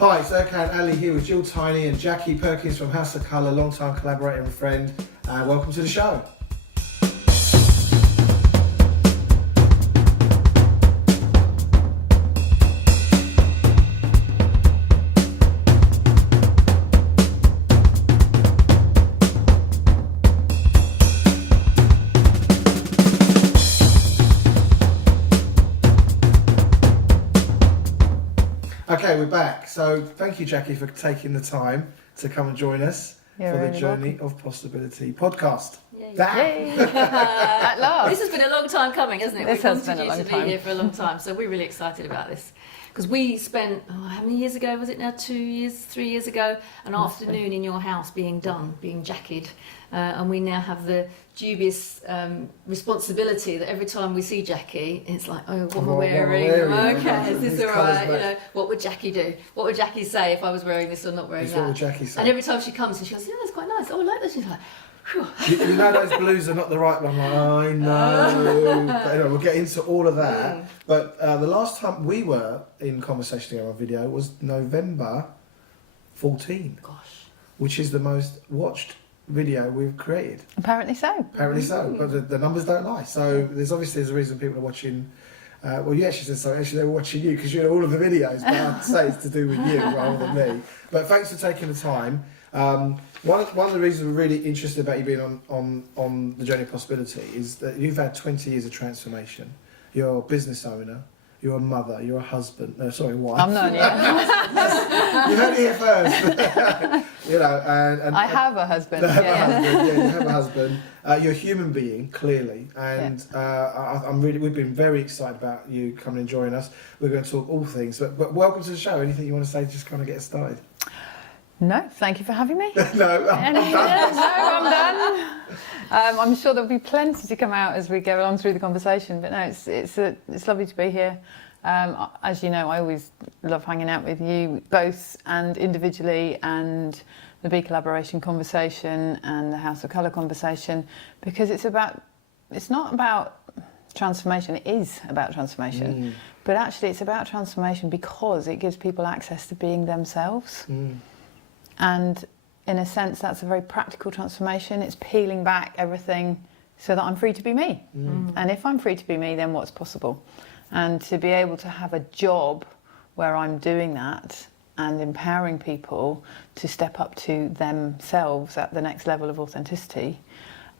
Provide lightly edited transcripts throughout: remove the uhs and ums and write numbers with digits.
Hi, it's Erkan Ali here with Gill, Tiney and Jackie Perkins from House of Colour, long-time collaborator and friend. Welcome to the show. Okay, we're back. So thank you, Jackie, for taking the time to come and join us You're for the really Journey welcome. of Possibility podcast. Yay. Yay! At last. This has been a long time coming, hasn't it? This We've has wanted been a you long to be time. here for a long time, so we're really excited about this. Because we spent, how many years ago was it now? 2 years, 3 years ago, an afternoon in your house being jackied. And we now have the dubious responsibility that every time we see Jackie, it's like, oh, what am I wearing? Okay, is this all right? You know, what would Jackie do? What would Jackie say if I was wearing this or not wearing What would that? Jackie say? And every time she comes and she goes, yeah, that's quite nice. Oh, I like this. She's like, phew. You know those blues are not the right one. I'm like, I know. But anyway, we'll get into all of that. But the last time we were in conversation together on video was November 14, Gosh. which is the most watched video we've created. Apparently so. Apparently so, but the numbers don't lie. So there's a reason people are watching. Well, you actually said so. Actually, they were watching you because you're in all of the videos. But I'd say it's to do with you rather than me. But thanks for taking the time. One of the reasons we're really interested about you being on the Journey of Possibility is that you've had 20 years of transformation. You're a business owner. You're a mother. You're a husband. No, sorry, wife. I'm not yet. You heard it here first. You know, and I have a husband. you have Yeah. a husband, yeah, you have a husband. You're a human being, clearly, and we've been very excited about you coming and joining us. We're going to talk all things, but welcome to the show. Anything you want to say to just kind of get us started? No, thank you for having me. No, I'm done. I'm done. I'm sure there'll be plenty to come out as we go along through the conversation. But no, it's lovely to be here. As you know, I always love hanging out with you both and individually, and the BeCollaboration conversation and the House of Colour conversation, because it's not about transformation. It is about transformation, but actually it's about transformation because it gives people access to being themselves. And in a sense, that's a very practical transformation. It's peeling back everything so that I'm free to be me. And if I'm free to be me, then what's possible? And to be able to have a job where I'm doing that and empowering people to step up to themselves at the next level of authenticity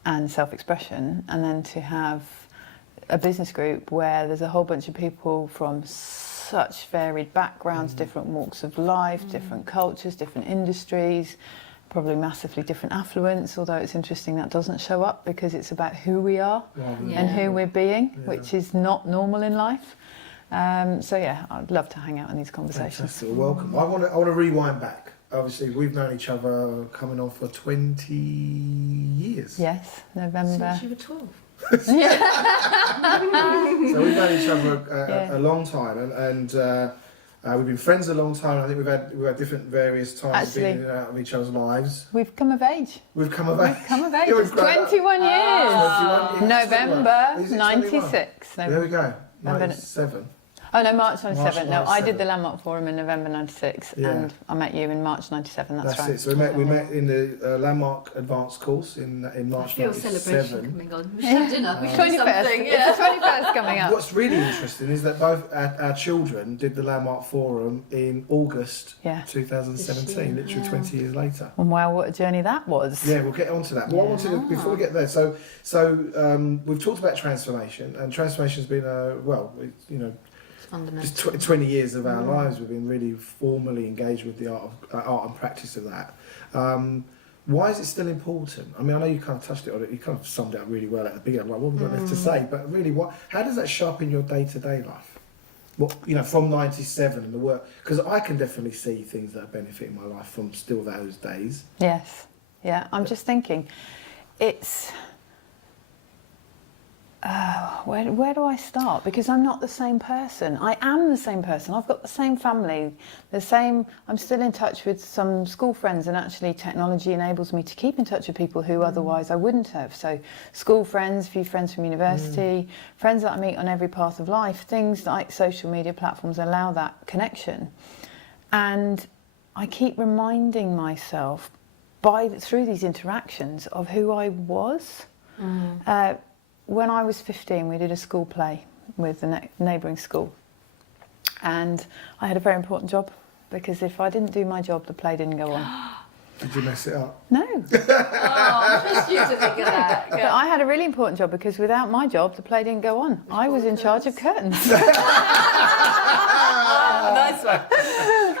and self-expression, and then to have a business group where there's a whole bunch of people from such varied backgrounds, different walks of life, different cultures, different industries, probably massively different affluence, although it's interesting that doesn't show up because it's about who we are and who we're being, which is not normal in life. So yeah, I'd love to hang out in these conversations. Fantastic. Welcome. I want to rewind back. Obviously, we've known each other coming on for 20 years. Yes, November. Since you were 12. So we've known each other a long time, and we've been friends a long time. I think we've had different various times of being in and out of each other's lives. We've come of age. We've come of age. We've come of age. Yeah, we've It's grown up. 21 years. 21 years. November Is it 96. There we go. November- 97. Oh no, March 97. No, I 97. did the Landmark Forum in November 96, Yeah. and I met you in March 97. That's right. It. So we met in the Landmark Advanced course in March Feel celebration 97. coming on. We should have dinner. We should do 21st. something. It's the 21st coming up. What's really interesting is that both our children did the Landmark Forum in August Yeah. 2017, literally 20 years later. And wow, what a journey that was. Yeah, we'll get on to that. What I wanted to, before we get there, so we've talked about transformation, and transformation's been Fundamental. just 20 years of our lives. We've been really formally engaged with the art and practice of that. Why is it still important? I mean, I know you kind of touched it on it. You kind of summed it up really well at the beginning. Like, what have we got left to say? But really, how does that show up in your day-to-day life? What, from 97 and the work, because I can definitely see things that are benefiting my life from still those days. Yes. Yeah. I'm just thinking, it's. Where do I start? Because I'm not the same person. I am the same person. I've got the same family, I'm still in touch with some school friends, and actually technology enables me to keep in touch with people who otherwise I wouldn't have. So school friends, a few friends from university, friends that I meet on every path of life, things like social media platforms allow that connection. And I keep reminding myself through these interactions of who I was. When I was 15, we did a school play with the neighbouring school. And I had a very important job, because if I didn't do my job, the play didn't go on. Did you mess it up? No. I trust you to think of that. But I had a really important job, because without my job, the play didn't go on. I was in charge of curtains. Nice one.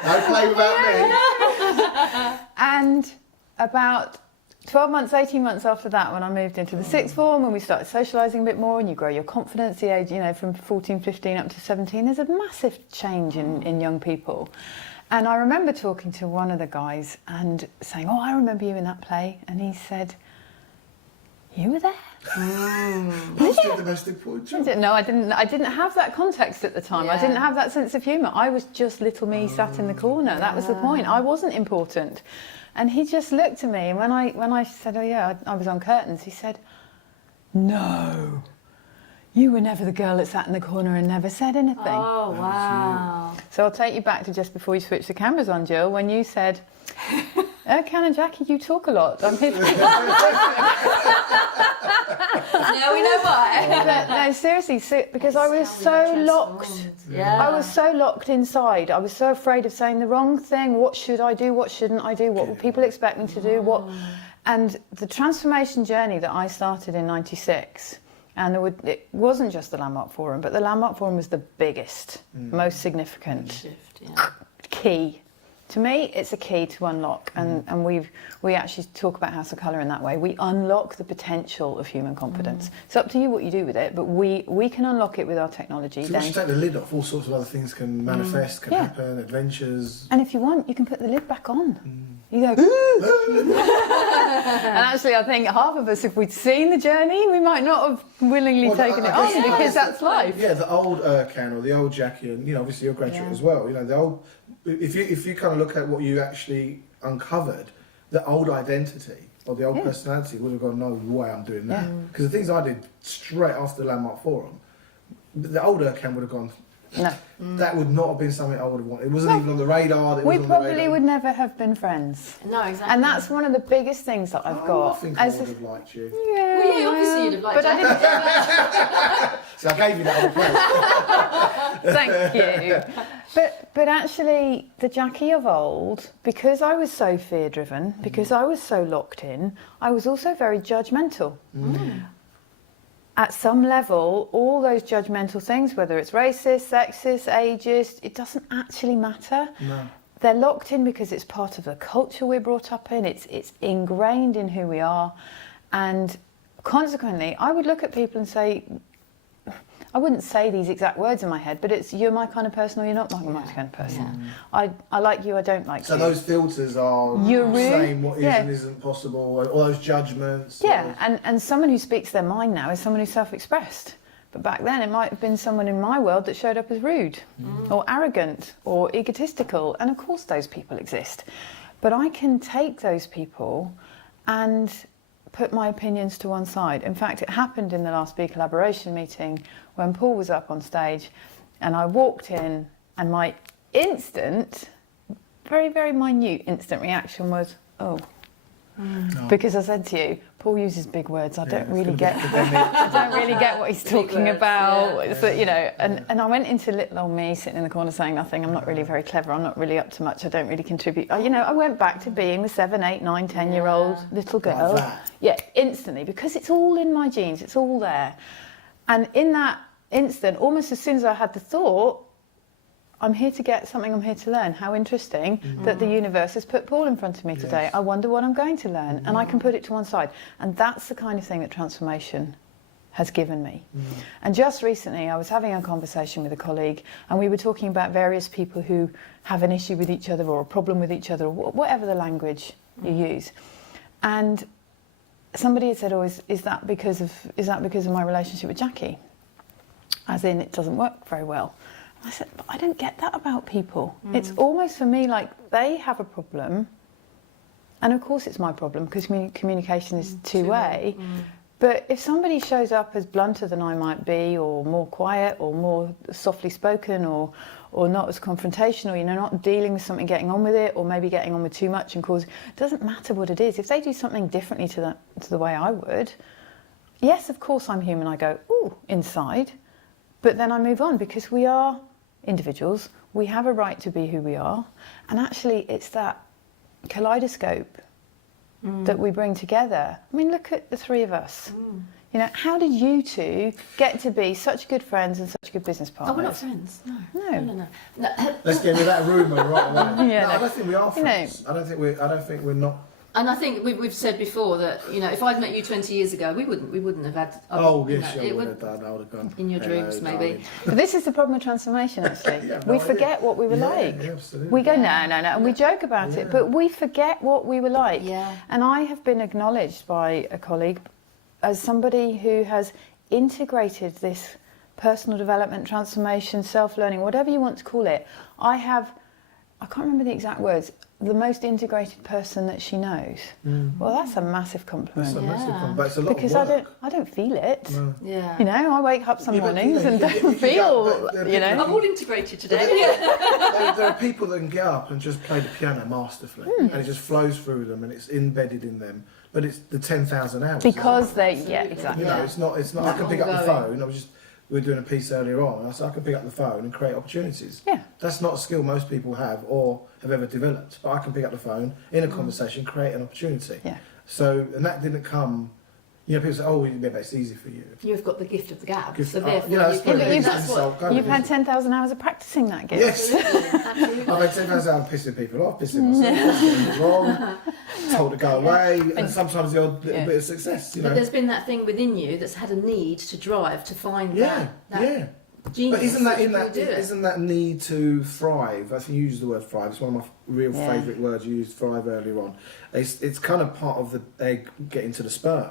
No play without me. And about 12 months, 18 months after that, when I moved into the sixth form and we started socialising a bit more, and you grow your confidence, the age, from 14, 15 up to 17, there's a massive change in young people. And I remember talking to one of the guys and saying, "Oh, I remember you in that play." And he said, "You were there?" What's the most important job? No, I didn't have that context at the time. Yeah. I didn't have that sense of humour. I was just little me sat in the corner. That was the point. I wasn't important. And he just looked at me, and when I said, "Oh yeah, I was on curtains," he said, "No, you were never the girl that sat in the corner and never said anything." Oh, wow. So I'll take you back to just before you switched the cameras on, Jill, when you said, "Erkan and Jackie, you talk a lot. I'm here to..." Now we know why. But no, seriously, because I was so locked. Yeah. I was so locked inside. I was so afraid of saying the wrong thing. What should I do? What shouldn't I do? What will people expect me to do? And the transformation journey that I started in '96, and it wasn't just the Landmark Forum, but the Landmark Forum was the biggest, most significant Shift, yeah. key. To me, it's a key to unlock, and we actually talk about House of Colour in that way. We unlock the potential of human competence. It's up to you what you do with it, but we can unlock it with our technology. So once you take the lid off, all sorts of other things can manifest, can Yeah. happen, adventures. And if you want, you can put the lid back on. You go, and actually, I think half of us, if we'd seen the journey, we might not have willingly taken it on, because that's life. Yeah, the old Erkan or the old Jackie, and obviously you're a graduate as well. The old, if you kind of look at what you actually uncovered, the old identity or the old personality would have gone, "No way, I'm doing that." Because the things I did straight after the Landmark Forum, the old Erkan would have gone, No. that would not have been something I would have wanted. It wasn't even on the radar. We probably would never have been friends. No, exactly. And that's one of the biggest things that I've got. I think I would have liked you. Yeah, Well, yeah, obviously you'd have liked but I Jackie. didn't. So I gave you that other place. Thank you. But actually, the Jackie of old, because I was so fear-driven, because I was so locked in, I was also very judgmental. At some level, all those judgmental things, whether it's racist, sexist, ageist, it doesn't actually matter. No. They're locked in because it's part of the culture we're brought up in. It's ingrained in who we are. And consequently, I would look at people and say, I wouldn't say these exact words in my head, but it's, "You're my kind of person," or "You're not my kind of person." I like you, I don't like So you. those filters are You're rude. saying what is Yeah. and isn't possible, all those judgments. Yeah, and someone who speaks their mind now is someone who's self-expressed. But back then it might have been someone in my world that showed up as rude or arrogant or egotistical. And of course those people exist. But I can take those people and put my opinions to one side. In fact, it happened in the last BeCollaboration meeting when Paul was up on stage, and I walked in, and my instant, very, very minute instant reaction was, "Oh." Because I said to you, Paul uses big words. I don't really get what he's talking words, about. yeah. So, and I went into little old me sitting in the corner saying nothing. I'm not really very clever. I'm not really up to much. I don't really contribute. I went back to being the 7, 8, 9, 10-year-old little girl. Like that. Yeah, instantly, because it's all in my genes. It's all there. And in that instant, almost as soon as I had the thought, I'm here to get something, I'm here to learn. How interesting that the universe has put Paul in front of me today. I wonder what I'm going to learn, and I can put it to one side. And that's the kind of thing that transformation has given me. And just recently, I was having a conversation with a colleague, and we were talking about various people who have an issue with each other or a problem with each other, or whatever the language you use. And somebody had said, "Oh, is that because of my relationship with Jackie? As in, it doesn't work very well." I said, "But I don't get that about people. It's almost for me like they have a problem, and of course it's my problem because communication is two-way. But if somebody shows up as blunter than I might be, or more quiet, or more softly spoken, or or not as confrontational, you know, not dealing with something, getting on with it, or maybe getting on with too much and causing, it doesn't matter what it is. If they do something differently to the way I would, yes, of course I'm human, I go, ooh, inside, but then I move on, because we are individuals, we have a right to be who we are, and actually it's that kaleidoscope that we bring together. I mean, look at the three of us. You know, how did you two get to be such good friends and such good business partners? Oh, we're not friends. No. Let's get rid of that rumour right away. Yeah, no, no. I don't think we are friends. I don't think we're not. And I think we've said before that, you know, if I'd met you 20 years ago, we wouldn't have had. Oh, you yes, know, I would have done. I would have gone. In your dreams, maybe. darling. But this is the problem with transformation, actually. Yeah, no we idea. forget what we were like. Yeah, absolutely. We go, no, and we joke about it, but we forget what we were like. Yeah. And I have been acknowledged by a colleague as somebody who has integrated this personal development, transformation, self-learning, whatever you want to call it. I can't remember the exact words, the most integrated person that she knows. Well, that's a massive compliment. That's a massive Yeah. one, but it's a lot Because of work. I don't feel it. No. Yeah. You know, I wake up some Yeah, but, mornings you know, and you don't can feel, go, but you know. I'm all integrated today. There are people that can get up and just play the piano masterfully, and it just flows through them, and it's embedded in them. But it's the 10,000 hours. Because they, yeah, Absolutely. exactly. You know, Yeah. it's not. I can pick up the Ongoing. phone. We were doing a piece earlier on. And I said I can pick up the phone and create opportunities. Yeah. That's not a skill most people have or have ever developed. But I can pick up the phone in a conversation, create an opportunity. Yeah. So, and that didn't come. You know, people say, "Oh, yeah, it's easy for you." You've got the gift of the gab, Gift- so therefore you know, that's you can. probably you've- That's what. You've had 10,000 hours of practicing that gift. Yes. Absolutely. I've had 10,000 hours pissing people off, pissing myself, doing it wrong, told to go away, and sometimes the odd little Yeah. bit of success. You But know. there's been that thing within you that's had a need to drive to find Yeah. that Yeah. genius. But isn't that that in you that do it. isn't that need to thrive? I think you used the word thrive. It's one of my real Yeah. favourite words. You used thrive earlier on. It's kind of part of the egg getting to the sperm.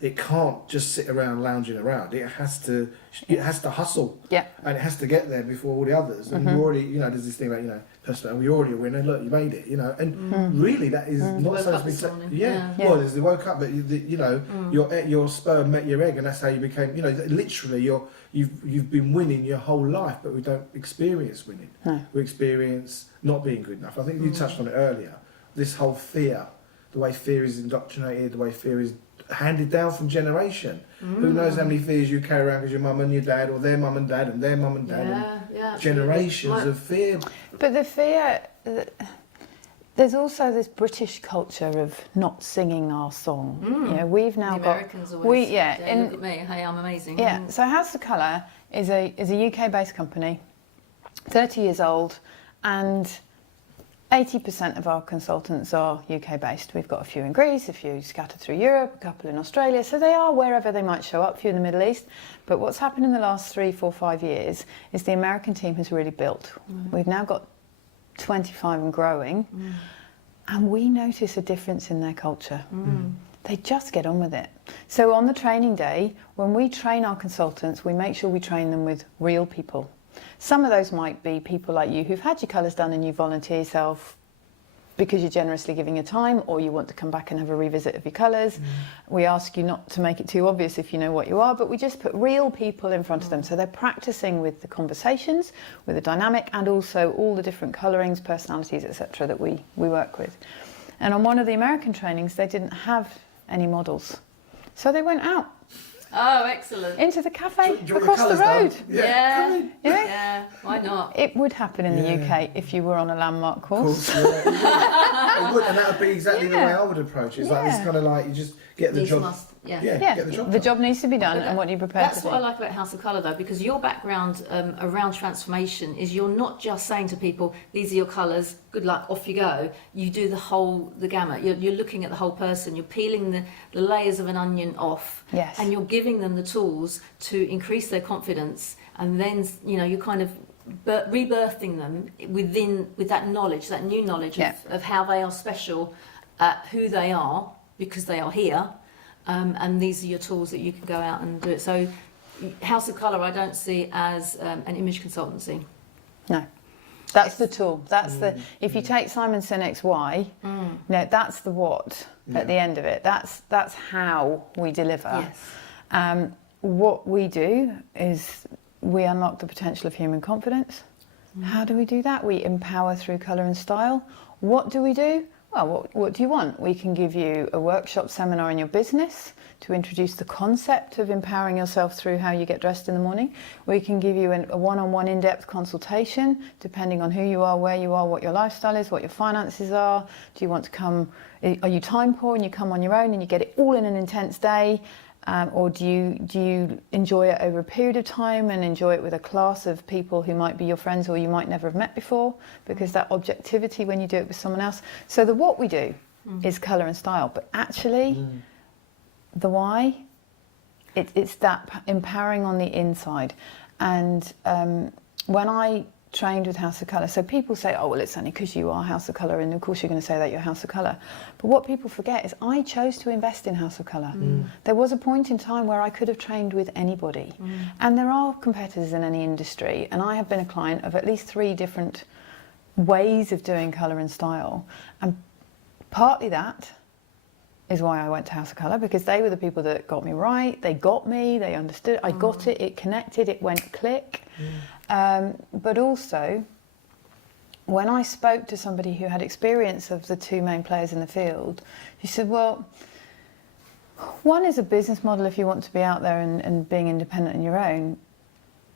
It can't just sit around lounging around. It has to hustle. Yeah. And it has to get there before all the others. And you already, you know, there's this thing about, you know, personal, you're already a winner. Look, you made it. You know, and really that is not Woke so up to be this morning. yeah. Yeah. Well, there's the woke up, but you know, your sperm met your egg, and that's how you became. You know, literally, you've been winning your whole life, but we don't experience winning. No. We experience not being good enough. I think you touched on it earlier. This whole fear, the way fear is indoctrinated, the way fear is handed down from generation. Who knows how many fears you carry around because your mum and your dad, or their mum and dad, and their mum and dad, and generations of fear. But the fear, there's also this British culture of not singing our song. You know, we've now The got Americans always. Look in, at me. Hey, I'm amazing. yeah. So House of Colour is a UK-based company, 30 years old, and 80% of our consultants are UK-based. We've got a few in Greece, a few scattered through Europe, a couple in Australia. So they are wherever they might show up, a few in the Middle East. But what's happened in the last 3, 4, 5 years is the American team has really built. We've now got 25 and growing, and we notice a difference in their culture. They just get on with it. So on the training day, when we train our consultants, we make sure we train them with real people. Some of those might be people like you who've had your colours done and you volunteer yourself because you're generously giving your time, or you want to come back and have a revisit of your colours. We ask you not to make it too obvious if you know what you are, but we just put real people in front of them. So they're practicing with the conversations, with the dynamic, and also all the different colourings, personalities, etc. that we work with. And on one of the American trainings, they didn't have any models. So they went out Oh, excellent. into the cafe Do you want your across the colours road. done? Yeah. come in. Yeah. Yeah. Why not? It would happen in the Yeah. UK if you were on a landmark Of course. course, yeah. It would, and that would be exactly the way Yeah. I would approach it. It's like Yeah. this kind of like you just get the These job. must. Yeah. Yeah, Yeah, get the job. the done. job needs to be done, and what you prepare That's to what do. I like about House of Colour, though, because your background around transformation is you're not just saying to people, these are your colours, good luck, off you go. You do the gamut. You're looking at the whole person. You're peeling the layers of an onion off, Yes. and you're giving them the tools to increase their confidence, and then you're kind of rebirthing them with that knowledge, that new knowledge Yeah. of how they are special, who they are because they are here. And these are your tools that you can go out and do it. So House of Colour I don't see as an image consultancy. No, that's the tool. That's the. If you take Simon Sinek's why, that's the what at the end of it. That's how we deliver. Yes. What we do is we unlock the potential of human confidence, How do we do that? We empower through colour and style. What do we do? Well, what do you want? We can give you a workshop seminar in your business to introduce the concept of empowering yourself through how you get dressed in the morning. We can give you a one-on-one in-depth consultation, depending on who you are, where you are, what your lifestyle is, what your finances are. Do you want to come, are you time poor and you come on your own and you get it all in an intense day? Or do you enjoy it over a period of time and enjoy it with a class of people who might be your friends or you might never have met before? Because that objectivity when you do it with someone else. So the what we do is colour and style, but actually the why, it's that empowering on the inside. And when I trained with House of Colour, so people say, oh well, it's only because you are House of Colour, and of course you're going to say that you're House of Colour. But what people forget is I chose to invest in House of Colour. There was a point in time where I could have trained with anybody, and there are competitors in any industry, and I have been a client of at least 3 different ways of doing colour and style, and partly that is why I went to House of Colour, because they were the people that got me right, they got me, they understood, I got it, it connected, it went click. But also, when I spoke to somebody who had experience of the 2 main players in the field, he said, well, one is a business model if you want to be out there and being independent on your own.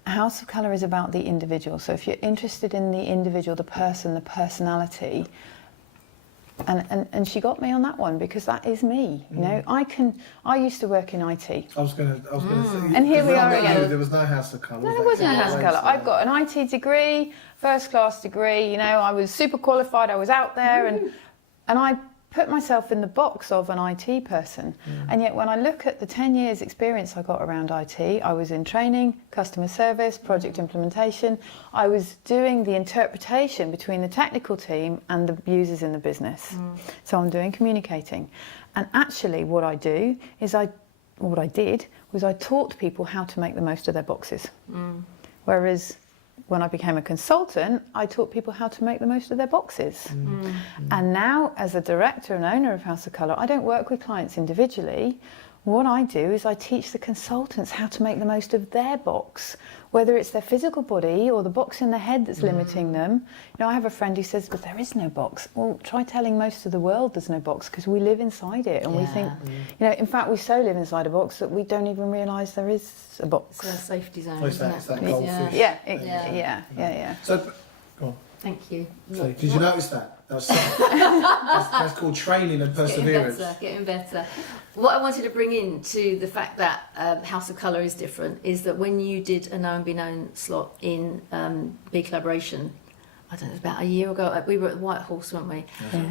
House of Colour is about the individual. So if you're interested in the individual, the person, the personality, and she got me on that one, because that is me. You know, I used to work in IT. I was going to say. And here we are again. There was no House of Colour. No, there was no House of Colour. I've got an IT degree, first class degree. You know, I was super qualified. I was out there, and I put myself in the box of an IT person. And yet when I look at the 10 years experience I got around IT, I was in training, customer service, project implementation. I was doing the interpretation between the technical team and the users in the business. So I'm doing communicating. And actually what I do is what I did was I taught people how to make the most of their boxes. Whereas when I became a consultant, I taught people how to make the most of their boxes. And now, as a director and owner of House of Colour, I don't work with clients individually. What I do is I teach the consultants how to make the most of their box, whether it's their physical body or the box in their head that's limiting them. You know, I have a friend who says, but there is no box. Well, try telling most of the world there's no box, because we live inside it, and we think, you know, in fact, we so live inside a box that we don't even realise there is a box. It's a safety zone. It's that goldfish. Yeah. So, go on. Thank you. So, did you notice that? That's called training and perseverance. Getting better. What I wanted to bring in to the fact that House of Colour is different is that when you did a Know and Be Known slot in BeCollaboration, I don't know, about a year ago, we were at the White Horse, weren't we?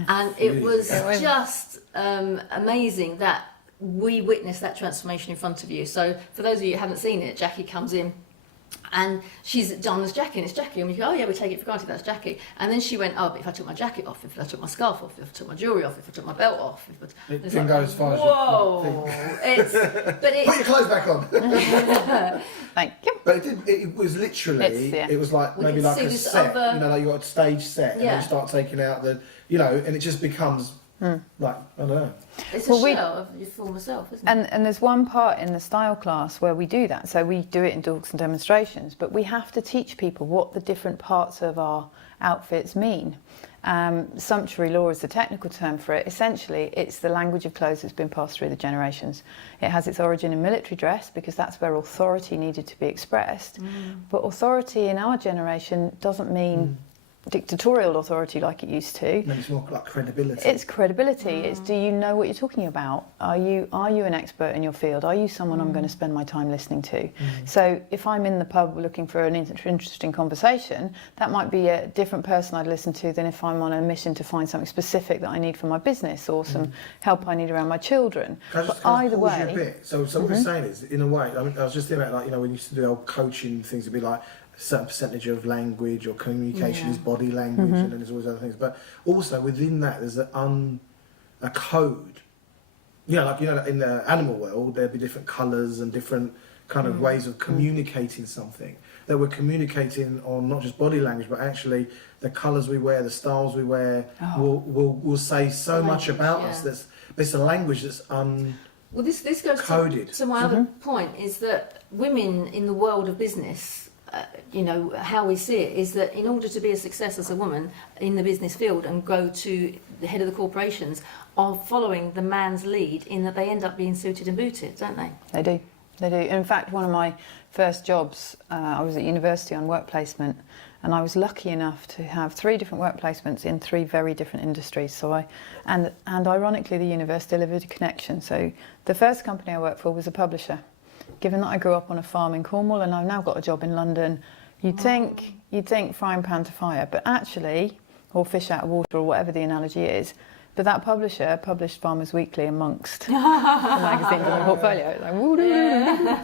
And it was just amazing that we witnessed that transformation in front of you. So for those of you who haven't seen it, Jackie comes in and she's done as Jackie, and it's Jackie, and we go, oh yeah, we take it for granted, that's Jackie. And then she went, oh, but if I took my jacket off, if I took my scarf off, if I took my jewellery off, if I took my belt off, it didn't go as far as whoa, it's put your clothes back on. Thank you. But it was literally, it was like maybe like a set, you know, like you got a stage set, and then you start taking out the, you know, and it just becomes like, I don't know. It's a shell of your former self, isn't it? And there's one part in the style class where we do that. So we do it in talks and demonstrations, but we have to teach people what the different parts of our outfits mean. Sumptuary law is the technical term for it. Essentially, it's the language of clothes that's been passed through the generations. It has its origin in military dress, because that's where authority needed to be expressed. But authority in our generation doesn't mean dictatorial authority like it used to. No, it's more like credibility. It's credibility. It's, do you know what you're talking about? Are you an expert in your field? Are you someone I'm going to spend my time listening to? So if I'm in the pub looking for an interesting conversation, that might be a different person I'd listen to than if I'm on a mission to find something specific that I need for my business, or some help I need around my children. But either way, you a bit? So what you're saying is, in a way, I mean, I was just thinking about, like, you know, when you used to do old coaching things, it'd be like a certain percentage of language or communication is body language, and then there's always other things. But also within that, there's a code. You know, like, you know, in the animal world, there'd be different colours and different kind of ways of communicating something. That we're communicating on not just body language, but actually the colours we wear, the styles we wear, will say so much about us. It's a language that's well, this goes coded. to my other point, is that women in the world of business you know, how we see it is that in order to be a success as a woman in the business field and go to the head of the corporations, are following the man's lead in that they end up being suited and booted, don't they? They do. They do. In fact, one of my first jobs, I was at university on work placement, and I was lucky enough to have 3 different work placements in 3 very different industries. So and ironically, the universe delivered a connection. So the first company I worked for was a publisher. Given that I grew up on a farm in Cornwall and I've now got a job in London, you'd think frying pan to fire, but actually, or fish out of water, or whatever the analogy is. But that publisher published Farmers Weekly amongst the magazines in the portfolio. Like, woo-doo-doo-doo.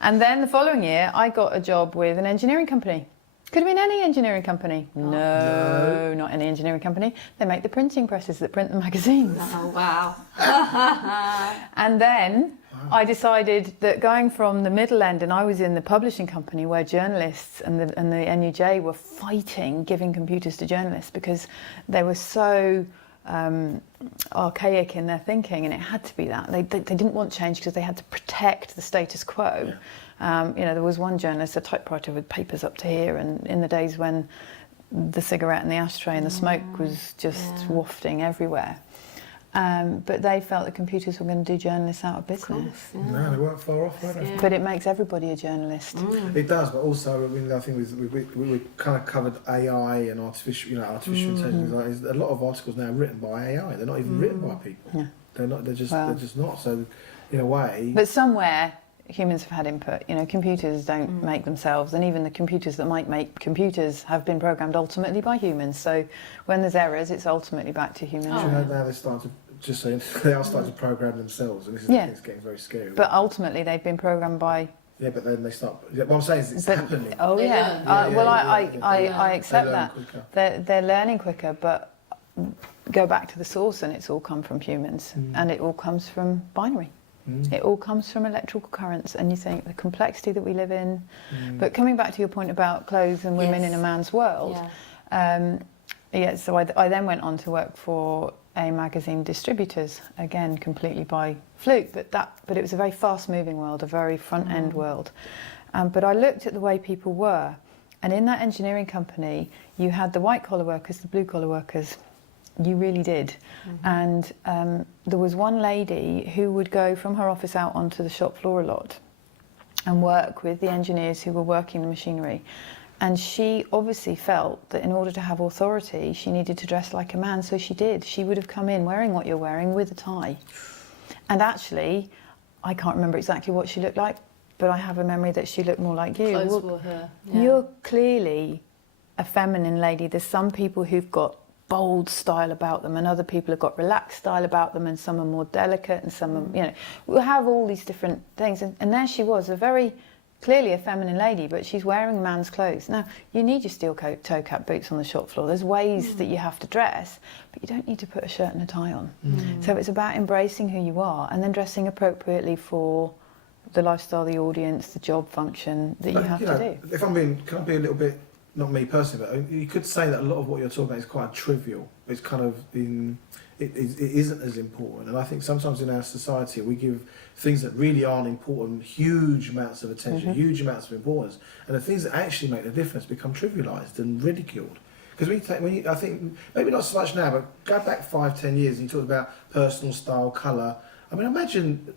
And then the following year, I got a job with an engineering company. Could have been any engineering company. No, not any engineering company. They make the printing presses that print the magazines. Oh, wow. And then I decided that going from the middle end, and I was in the publishing company where journalists and the NUJ were fighting giving computers to journalists because they were so archaic in their thinking, and it had to be that. They didn't want change because they had to protect the status quo. You know, there was one journalist, a typewriter with papers up to here, and in the days when the cigarette and the ashtray and the smoke was just wafting everywhere. But they felt that computers were going to do journalists out of business. No, they weren't far off, were they? But it makes everybody a journalist. It does, but also, I mean, I think we kind of covered AI and artificial intelligence. Like, a lot of articles now are written by AI. They're not even written by people. Yeah. They're not. They're just not. So, in a way. But somewhere humans have had input. You know, computers don't make themselves, and even the computers that might make computers have been programmed ultimately by humans. So when there's errors, it's ultimately back to humans. You know, now they're starting to just saying they are starting to program themselves, and this is it's getting very scary. But ultimately, they've been programmed by. Yeah, but then they start. What I'm saying is it's happening. Oh yeah. I accept that. Quicker. They're learning quicker, but go back to the source, and it's all come from humans, and it all comes from binary. It all comes from electrical currents, and you think the complexity that we live in. But coming back to your point about clothes and women in a man's world, so I then went on to work for a magazine distributors, again completely by fluke, but it was a very fast-moving world, a very front-end world. But I looked at the way people were, and in that engineering company, you had the white-collar workers, the blue-collar workers. You really did. And there was one lady who would go from her office out onto the shop floor a lot and work with the engineers who were working the machinery. And she obviously felt that in order to have authority, she needed to dress like a man, so she did. She would have come in wearing what you're wearing with a tie. And actually, I can't remember exactly what she looked like, but I have a memory that she looked more like you. Clothes were her. Yeah. You're clearly a feminine lady. There's some people who've got bold style about them, and other people have got relaxed style about them, and some are more delicate, and some are, you know, we'll have all these different things. And there she was, a very clearly a feminine lady, but she's wearing man's clothes. Now, you need your steel toe cap boots on the shop floor. There's ways that you have to dress, but you don't need to put a shirt and a tie on. So it's about embracing who you are and then dressing appropriately for the lifestyle, the audience, the job function that you have to do. If I'm being, can I be a little bit, not me personally, but you could say that a lot of what you're talking about is quite trivial. It's kind of it isn't as important. And I think sometimes in our society we give things that really aren't important huge amounts of attention, huge amounts of importance, and the things that actually make the difference become trivialised and ridiculed. Because I think maybe not so much now, but go back 5-10 years and you talked about personal style, colour. I mean, imagine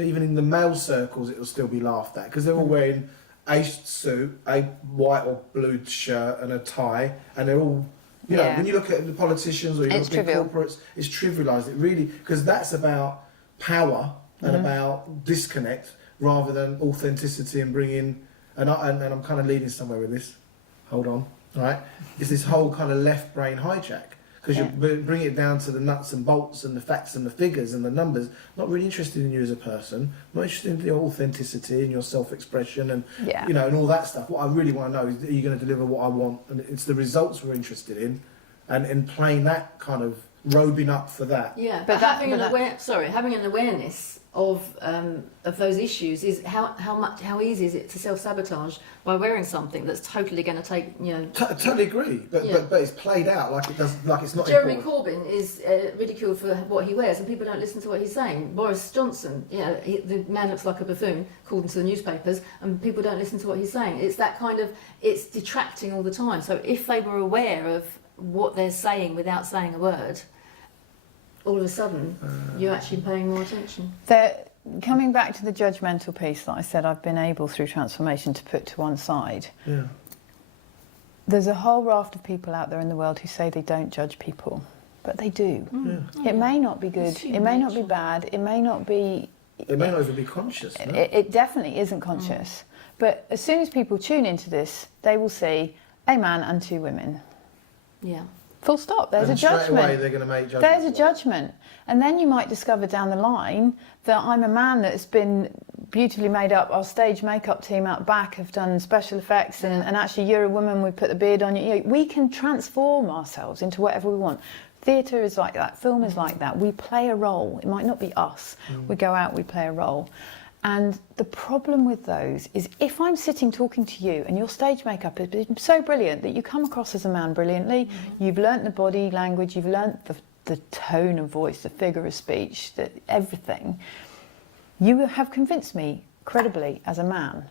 even in the male circles it will still be laughed at because they're all wearing a suit, a white or blue shirt and a tie, and they're all, you know, when you look at the politicians or you look at big corporates, it's trivialised. It really, because that's about power and about disconnect rather than authenticity and bringing, and I'm kind of leading somewhere with this, hold on, all right? It's this whole kind of left brain hijack. Because you bring it down to the nuts and bolts and the facts and the figures and the numbers. Not really interested in you as a person. Not interested in your authenticity and your self-expression and you know and all that stuff. What I really want to know is, are you going to deliver what I want? And it's the results we're interested in, and playing that kind of robing up for that. Yeah, But but, having an awareness of those issues is how easy is it to self-sabotage by wearing something that's totally going to take, you know. Totally agree, but it's played out like it does, like it's not Jeremy important. Corbyn is ridiculed for what he wears, and people don't listen to what he's saying. Boris Johnson, you know, the man looks like a buffoon, according to the newspapers, and people don't listen to what he's saying. It's that kind of, it's detracting all the time. So if they were aware of what they're saying without saying a word, all of a sudden you're actually paying more attention. Coming back to the judgmental piece that I said I've been able through transformation to put to one side. Yeah. There's a whole raft of people out there in the world who say they don't judge people, but they do. Yeah. It may not be good, it may not be bad, it may not be... It may not even be conscious. No? It definitely isn't conscious. But as soon as people tune into this, they will see a man and two women. Yeah. Full stop. There's and a judgment. Straight away they're going to make judgments. There's a judgment. And then you might discover down the line that I'm a man that's been beautifully made up. Our stage makeup team out back have done special effects, and actually you're a woman, we put the beard on you. You know, we can transform ourselves into whatever we want. Theatre is like that. Film is like that. We play a role. It might not be us. We go out, we play a role. And the problem with those is if I'm sitting talking to you and your stage makeup has been so brilliant that you come across as a man brilliantly, you've learnt the body language, you've learnt the tone of voice, the figure of speech, everything, you have convinced me credibly as a man.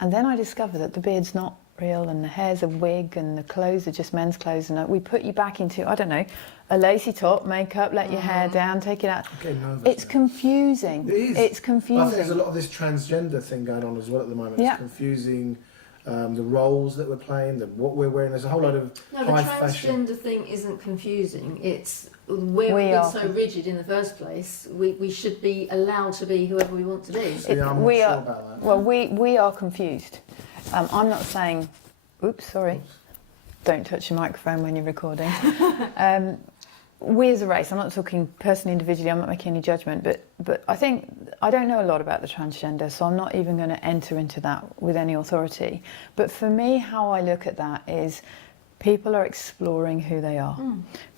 And then I discover that the beard's not real and the hair's a wig and the clothes are just men's clothes, and we put you back into, I don't know, a lacy top, makeup, let your hair down, take it out. It's confusing. It is. It's confusing. I think there's a lot of this transgender thing going on as well at the moment. Yeah. It's confusing the roles that we're playing, what we're wearing. There's a whole lot of high fashion. The transgender thing isn't confusing. It's where we've been so rigid in the first place. We should be allowed to be whoever we want to be. Yeah, I'm not sure about that. Well, we are confused. I'm not saying, oops, sorry. Don't touch your microphone when you're recording. We as a race, I'm not talking personally, individually, I'm not making any judgment, but I think, I don't know a lot about the transgender, so I'm not even going to enter into that with any authority. But for me, how I look at that is people are exploring who they are.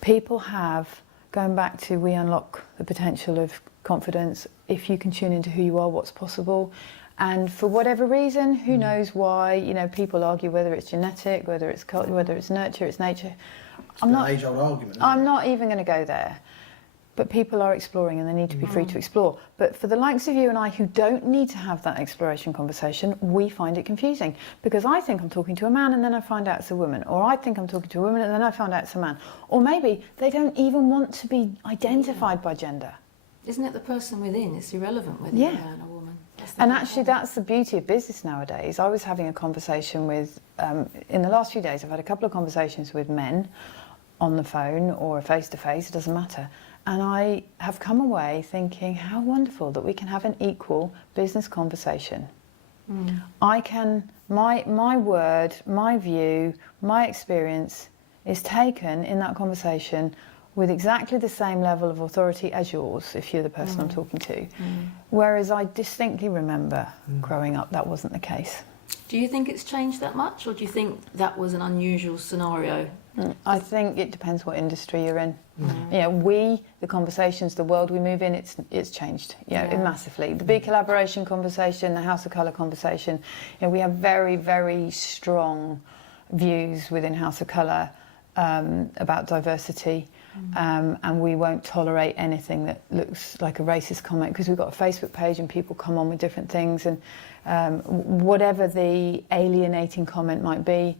People have, going back to we unlock the potential of confidence, if you can tune into who you are, what's possible. And for whatever reason, who knows why, you know, people argue whether it's genetic, whether it's culture, whether it's nurture, it's nature. It's an age-old argument. I'm not even going to go there. But people are exploring and they need to be free to explore. But for the likes of you and I who don't need to have that exploration conversation, we find it confusing. Because I think I'm talking to a man and then I find out it's a woman. Or I think I'm talking to a woman and then I find out it's a man. Or maybe they don't even want to be identified by gender. Isn't it the person within? It's irrelevant whether you're a man or a woman. And actually that's the beauty of business nowadays. I was having a conversation with, in the last few days, I've had a couple of conversations with men on the phone or face-to-face, it doesn't matter. And I have come away thinking how wonderful that we can have an equal business conversation. I can, my word, my view, my experience is taken in that conversation with exactly the same level of authority as yours, if you're the person I'm talking to. Whereas I distinctly remember growing up, that wasn't the case. Do you think it's changed that much, or do you think that was an unusual scenario? I think it depends what industry you're in. You know, the conversations, the world we move in, it's changed, massively. The BeCollaboration conversation, the House of Colour conversation, you know, we have very, very strong views within House of Colour about diversity, and we won't tolerate anything that looks like a racist comment, because we've got a Facebook page and people come on with different things, and whatever the alienating comment might be,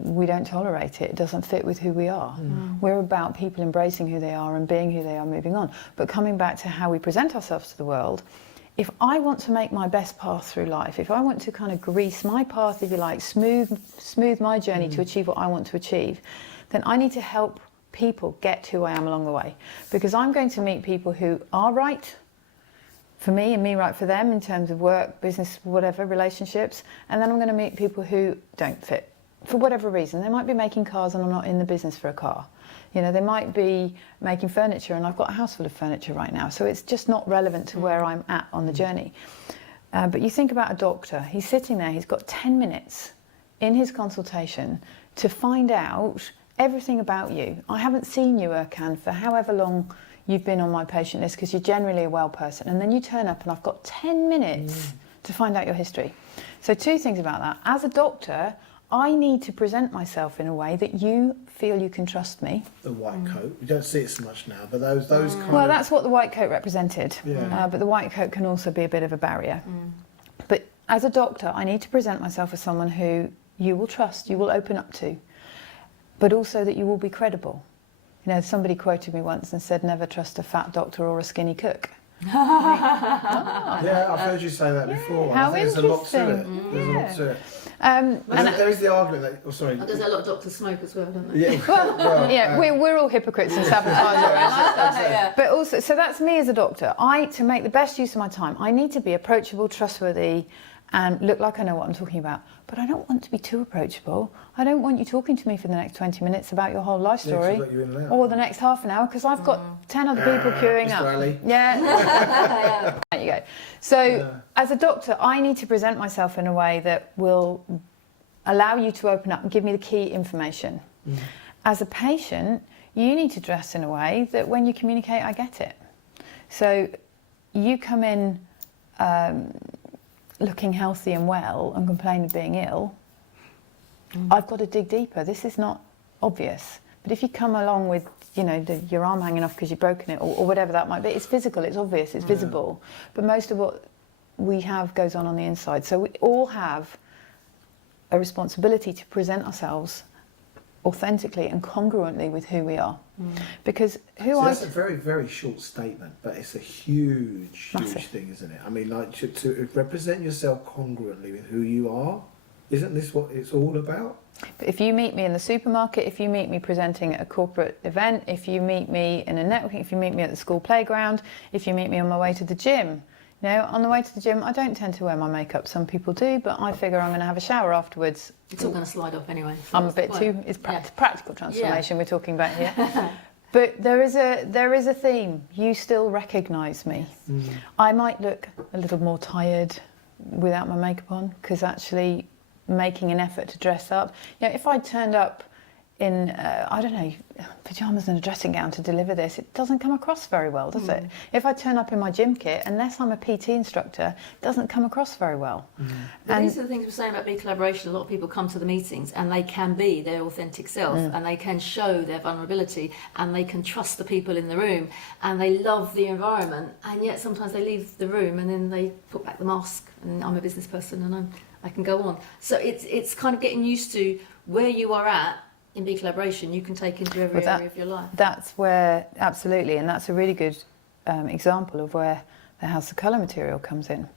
we don't tolerate it. It doesn't fit with who we are. We're about people embracing who they are and being who they are, moving on. But coming back to how we present ourselves to the world, if I want to make my best path through life, if I want to kind of grease my path, if you like, smooth my journey to achieve what I want to achieve, then I need to help people get who I am along the way. Because I'm going to meet people who are right for me and me right for them in terms of work, business, whatever, relationships. And then I'm going to meet people who don't fit. For whatever reason, they might be making cars and I'm not in the business for a car. You know, they might be making furniture and I've got a house full of furniture right now. So it's just not relevant to where I'm at on the journey. But you think about a doctor, he's sitting there, he's got 10 minutes in his consultation to find out everything about you. I haven't seen you, Erkan, for however long you've been on my patient list, because you're generally a well person, and then you turn up and I've got 10 minutes to find out your history. So 2 things about that. As a doctor, I need to present myself in a way that you feel you can trust me. The white coat. We don't see it so much now, but those kind Well, of... that's what the white coat represented. Yeah. But the white coat can also be a bit of a barrier. But as a doctor, I need to present myself as someone who you will trust, you will open up to, but also that you will be credible. You know, somebody quoted me once and said, never trust a fat doctor or a skinny cook. Yeah, I've heard you say that before. How I think there's a lot to it. interesting. There's a lot to it. And There is the argument that... Oh, sorry. There's a lot of doctors smoke as well, don't they? Yeah, yeah, we're all hypocrites and sabotagers. Yeah. But also, so that's me as a doctor. To make the best use of my time, I need to be approachable, trustworthy, and look like I know what I'm talking about. But I don't want to be too approachable. I don't want you talking to me for the next 20 minutes about your whole life story, Yeah, 'cause I've got you in and out. or the next half an hour, because I've got 10 other people queuing Mr. up. Ali. Yeah. There you go. So, as a doctor, I need to present myself in a way that will allow you to open up and give me the key information. As a patient, you need to dress in a way that when you communicate, I get it. So, you come in looking healthy and well and complain of being ill, I've got to dig deeper. This is not obvious. But if you come along with, you know, your arm hanging off because you've broken it, or whatever that might be, it's physical, it's obvious, it's visible. But most of what we have goes on the inside. So we all have a responsibility to present ourselves authentically and congruently with who we are. Because that's a very, very short statement, but it's a huge Massive. thing, isn't it? I mean, like, to represent yourself congruently with who you are, isn't this what it's all about? But if you meet me in the supermarket, if you meet me presenting at a corporate event, if you meet me in a networking, if you meet me at the school playground, if you meet me on my way to the gym, you know, on the way to the gym, I don't tend to wear my makeup. Some people do, but I figure I'm going to have a shower afterwards. It's all going to slide off anyway. So I'm a bit too. It's practical transformation we're talking about here. But there is a theme. You still recognise me. I might look a little more tired without my makeup on, because actually making an effort to dress up. You know, if I turned up in, I don't know, pyjamas and a dressing gown to deliver this, it doesn't come across very well, does it? If I turn up in my gym kit, unless I'm a PT instructor, it doesn't come across very well. And these are the things we're saying about BeCollaboration. A lot of people come to the meetings and they can be their authentic self and they can show their vulnerability and they can trust the people in the room and they love the environment, and yet sometimes they leave the room and then they put back the mask and I'm a business person and I can go on. So it's kind of getting used to where you are at in BeCollaboration, you can take into every area of your life. That's where, absolutely, and that's a really good example of where the House of Colour material comes in.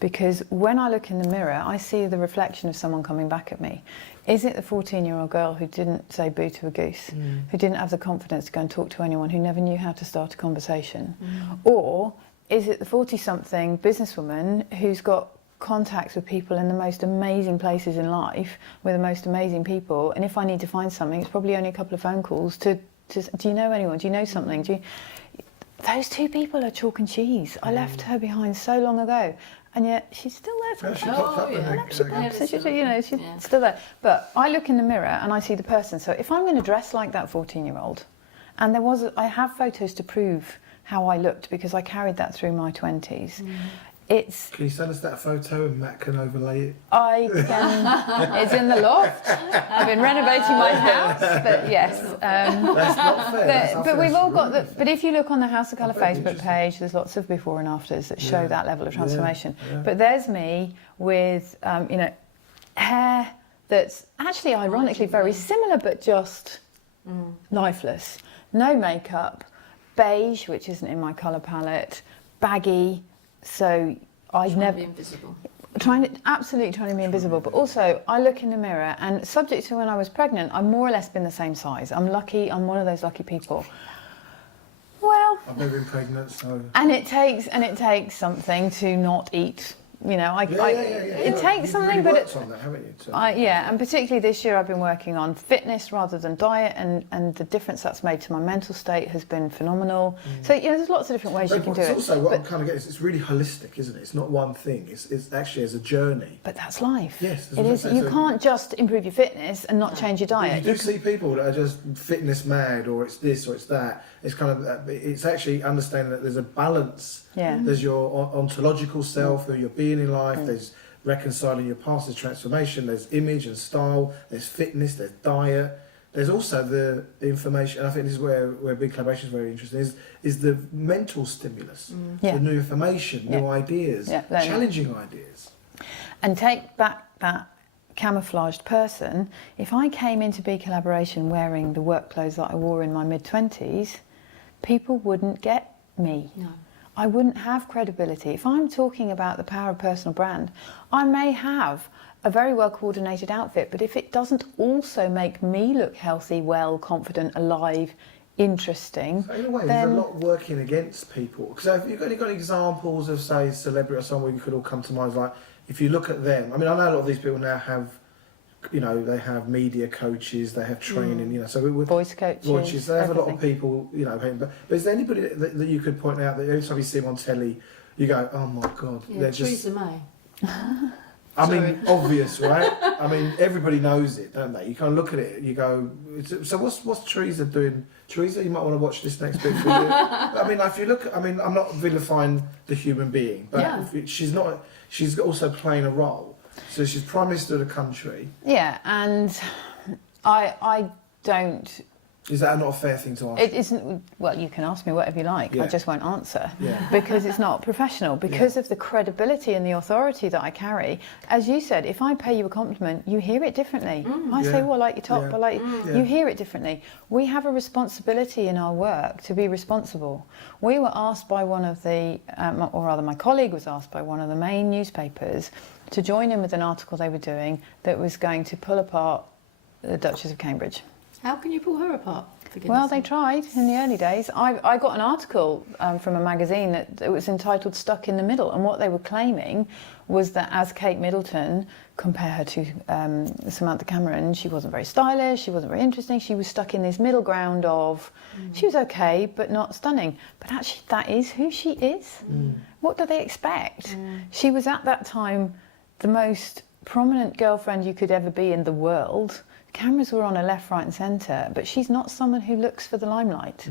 Because when I look in the mirror, I see the reflection of someone coming back at me. Is it the 14-year-old girl who didn't say boo to a goose, who didn't have the confidence to go and talk to anyone, who never knew how to start a conversation? Or is it the 40-something businesswoman who's got contacts with people in the most amazing places in life with the most amazing people, and if I need to find something, it's probably only a couple of phone calls to do you know anyone, do you know something, those two people are chalk and cheese. I left her behind so long ago, and yet she's still there. Yeah, she popped up She's still there. But I look in the mirror and I see the person. So if I'm going to dress like that 14-year-old, and I have photos to prove how I looked because I carried that through my 20s. Can you send us that photo and Matt can overlay it? I can. It's in the loft. I've been renovating my house, but yes. That's not fair. But we've all got the. But if you look on the House of Colour Facebook page, there's lots of before and afters that show that level of transformation. But there's me with, hair that's actually ironically very similar, but just lifeless. No makeup, beige, which isn't in my colour palette, baggy. So I've never be invisible. Absolutely trying to be invisible, but also I look in the mirror and subject to when I was pregnant, I've more or less been the same size. I'm lucky. I'm one of those lucky people. Well, I've never been pregnant, so. And it takes something to not eat You know, it So takes you've something, really but worked on that, haven't you? So- and particularly this year I've been working on fitness rather than diet, and the difference that's made to my mental state has been phenomenal. So, you know, there's lots of different ways you can do it's it. also what I'm kind of getting is it's really holistic, isn't it? It's not one thing. It's actually as a journey. But that's life. Yes, it is. You can't just improve your fitness and not change your diet. You do see people that are just fitness mad, or it's this or it's that. It's kind of, it's actually understanding that there's a balance. Yeah. There's your ontological self, who you're being in life. There's reconciling your past, there's transformation. There's image and style. There's fitness. There's diet. There's also the information. And I think this is where BeCollaboration is very interesting. Is the mental stimulus, the new information, new ideas, challenging ideas. And take back that camouflaged person. If I came into BeCollaboration wearing the work clothes that I wore in my mid-20s, people wouldn't get me. No. I wouldn't have credibility. If I'm talking about the power of personal brand, I may have a very well coordinated outfit, but if it doesn't also make me look healthy, well, confident, alive, interesting, So in a way, then there's a lot working against people. Because have you got examples of, say, celebrity or someone you could all come to mind? Like, if you look at them, I mean, I know a lot of these people now have, you know, they have media coaches, they have training, you know, so with voice coaches, they have a lot everything. of people, you know, but is there anybody that you could point out that every time you see them on telly, you go, oh my God, Yeah, they're Theresa just... May. I mean, obvious, right? I mean, everybody knows it, don't they? You kind of look at it, you go, so what's Teresa doing? Teresa, you might want to watch this next bit for you. I mean, if you look, I mean, I'm not vilifying the human being, but she's not, she's also playing a role. So she's Prime Minister of the country. Yeah, and I don't... Is that not a fair thing to ask? It isn't. Well, you can ask me whatever you like. Yeah. I just won't answer Yeah. because it's not professional. Because of the credibility and the authority that I carry. As you said, if I pay you a compliment, you hear it differently. I say, "Oh, I like your top. I like." You hear it differently. We have a responsibility in our work to be responsible. We were asked by one of the, or rather, my colleague was asked by one of the main newspapers to join in with an article they were doing that was going to pull apart the Duchess of Cambridge. How can you pull her apart? For goodness Well, they sake? tried in the early days. I got an article from a magazine that it was entitled Stuck in the Middle, and what they were claiming was that as Kate Middleton, compare her to Samantha Cameron, she wasn't very stylish, she wasn't very interesting, she was stuck in this middle ground of, she was okay, but not stunning. But actually that is who she is. What do they expect? She was at that time the most prominent girlfriend you could ever be in the world. Cameras were on her left, right and centre, but she's not someone who looks for the limelight.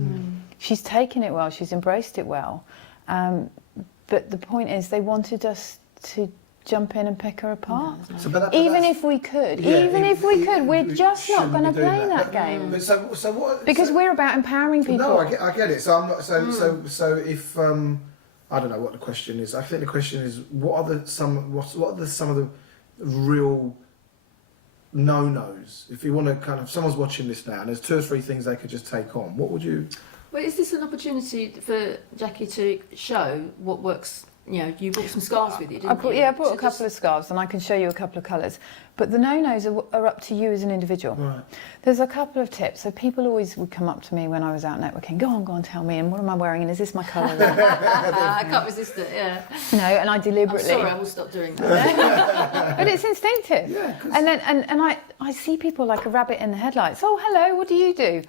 She's taken it well, she's embraced it well. But the point is they wanted us to jump in and pick her apart. So, but Even if we could, we're just not going to play that game. But so what? Because we're about empowering people. No, I get it. So I'm not. So if I don't know what the question is. I think the question is what are some of the real no-nos? If you want to kind of, someone's watching this now and there's 2 or 3 things they could just take on, what would you... Well, is this an opportunity for Jackie to show what works? You know, you brought some scarves with you, didn't you? I brought a couple of scarves and I can show you a couple of colours. But the no-nos are up to you as an individual. Right. There's a couple of tips. So people always would come up to me when I was out networking, go on, tell me, and what am I wearing, and is this my colour? I can't resist it, yeah. No, and I deliberately... I'm sorry, I will stop doing that. But it's instinctive. Yeah, and then I see people like a rabbit in the headlights. Oh, hello, what do you do?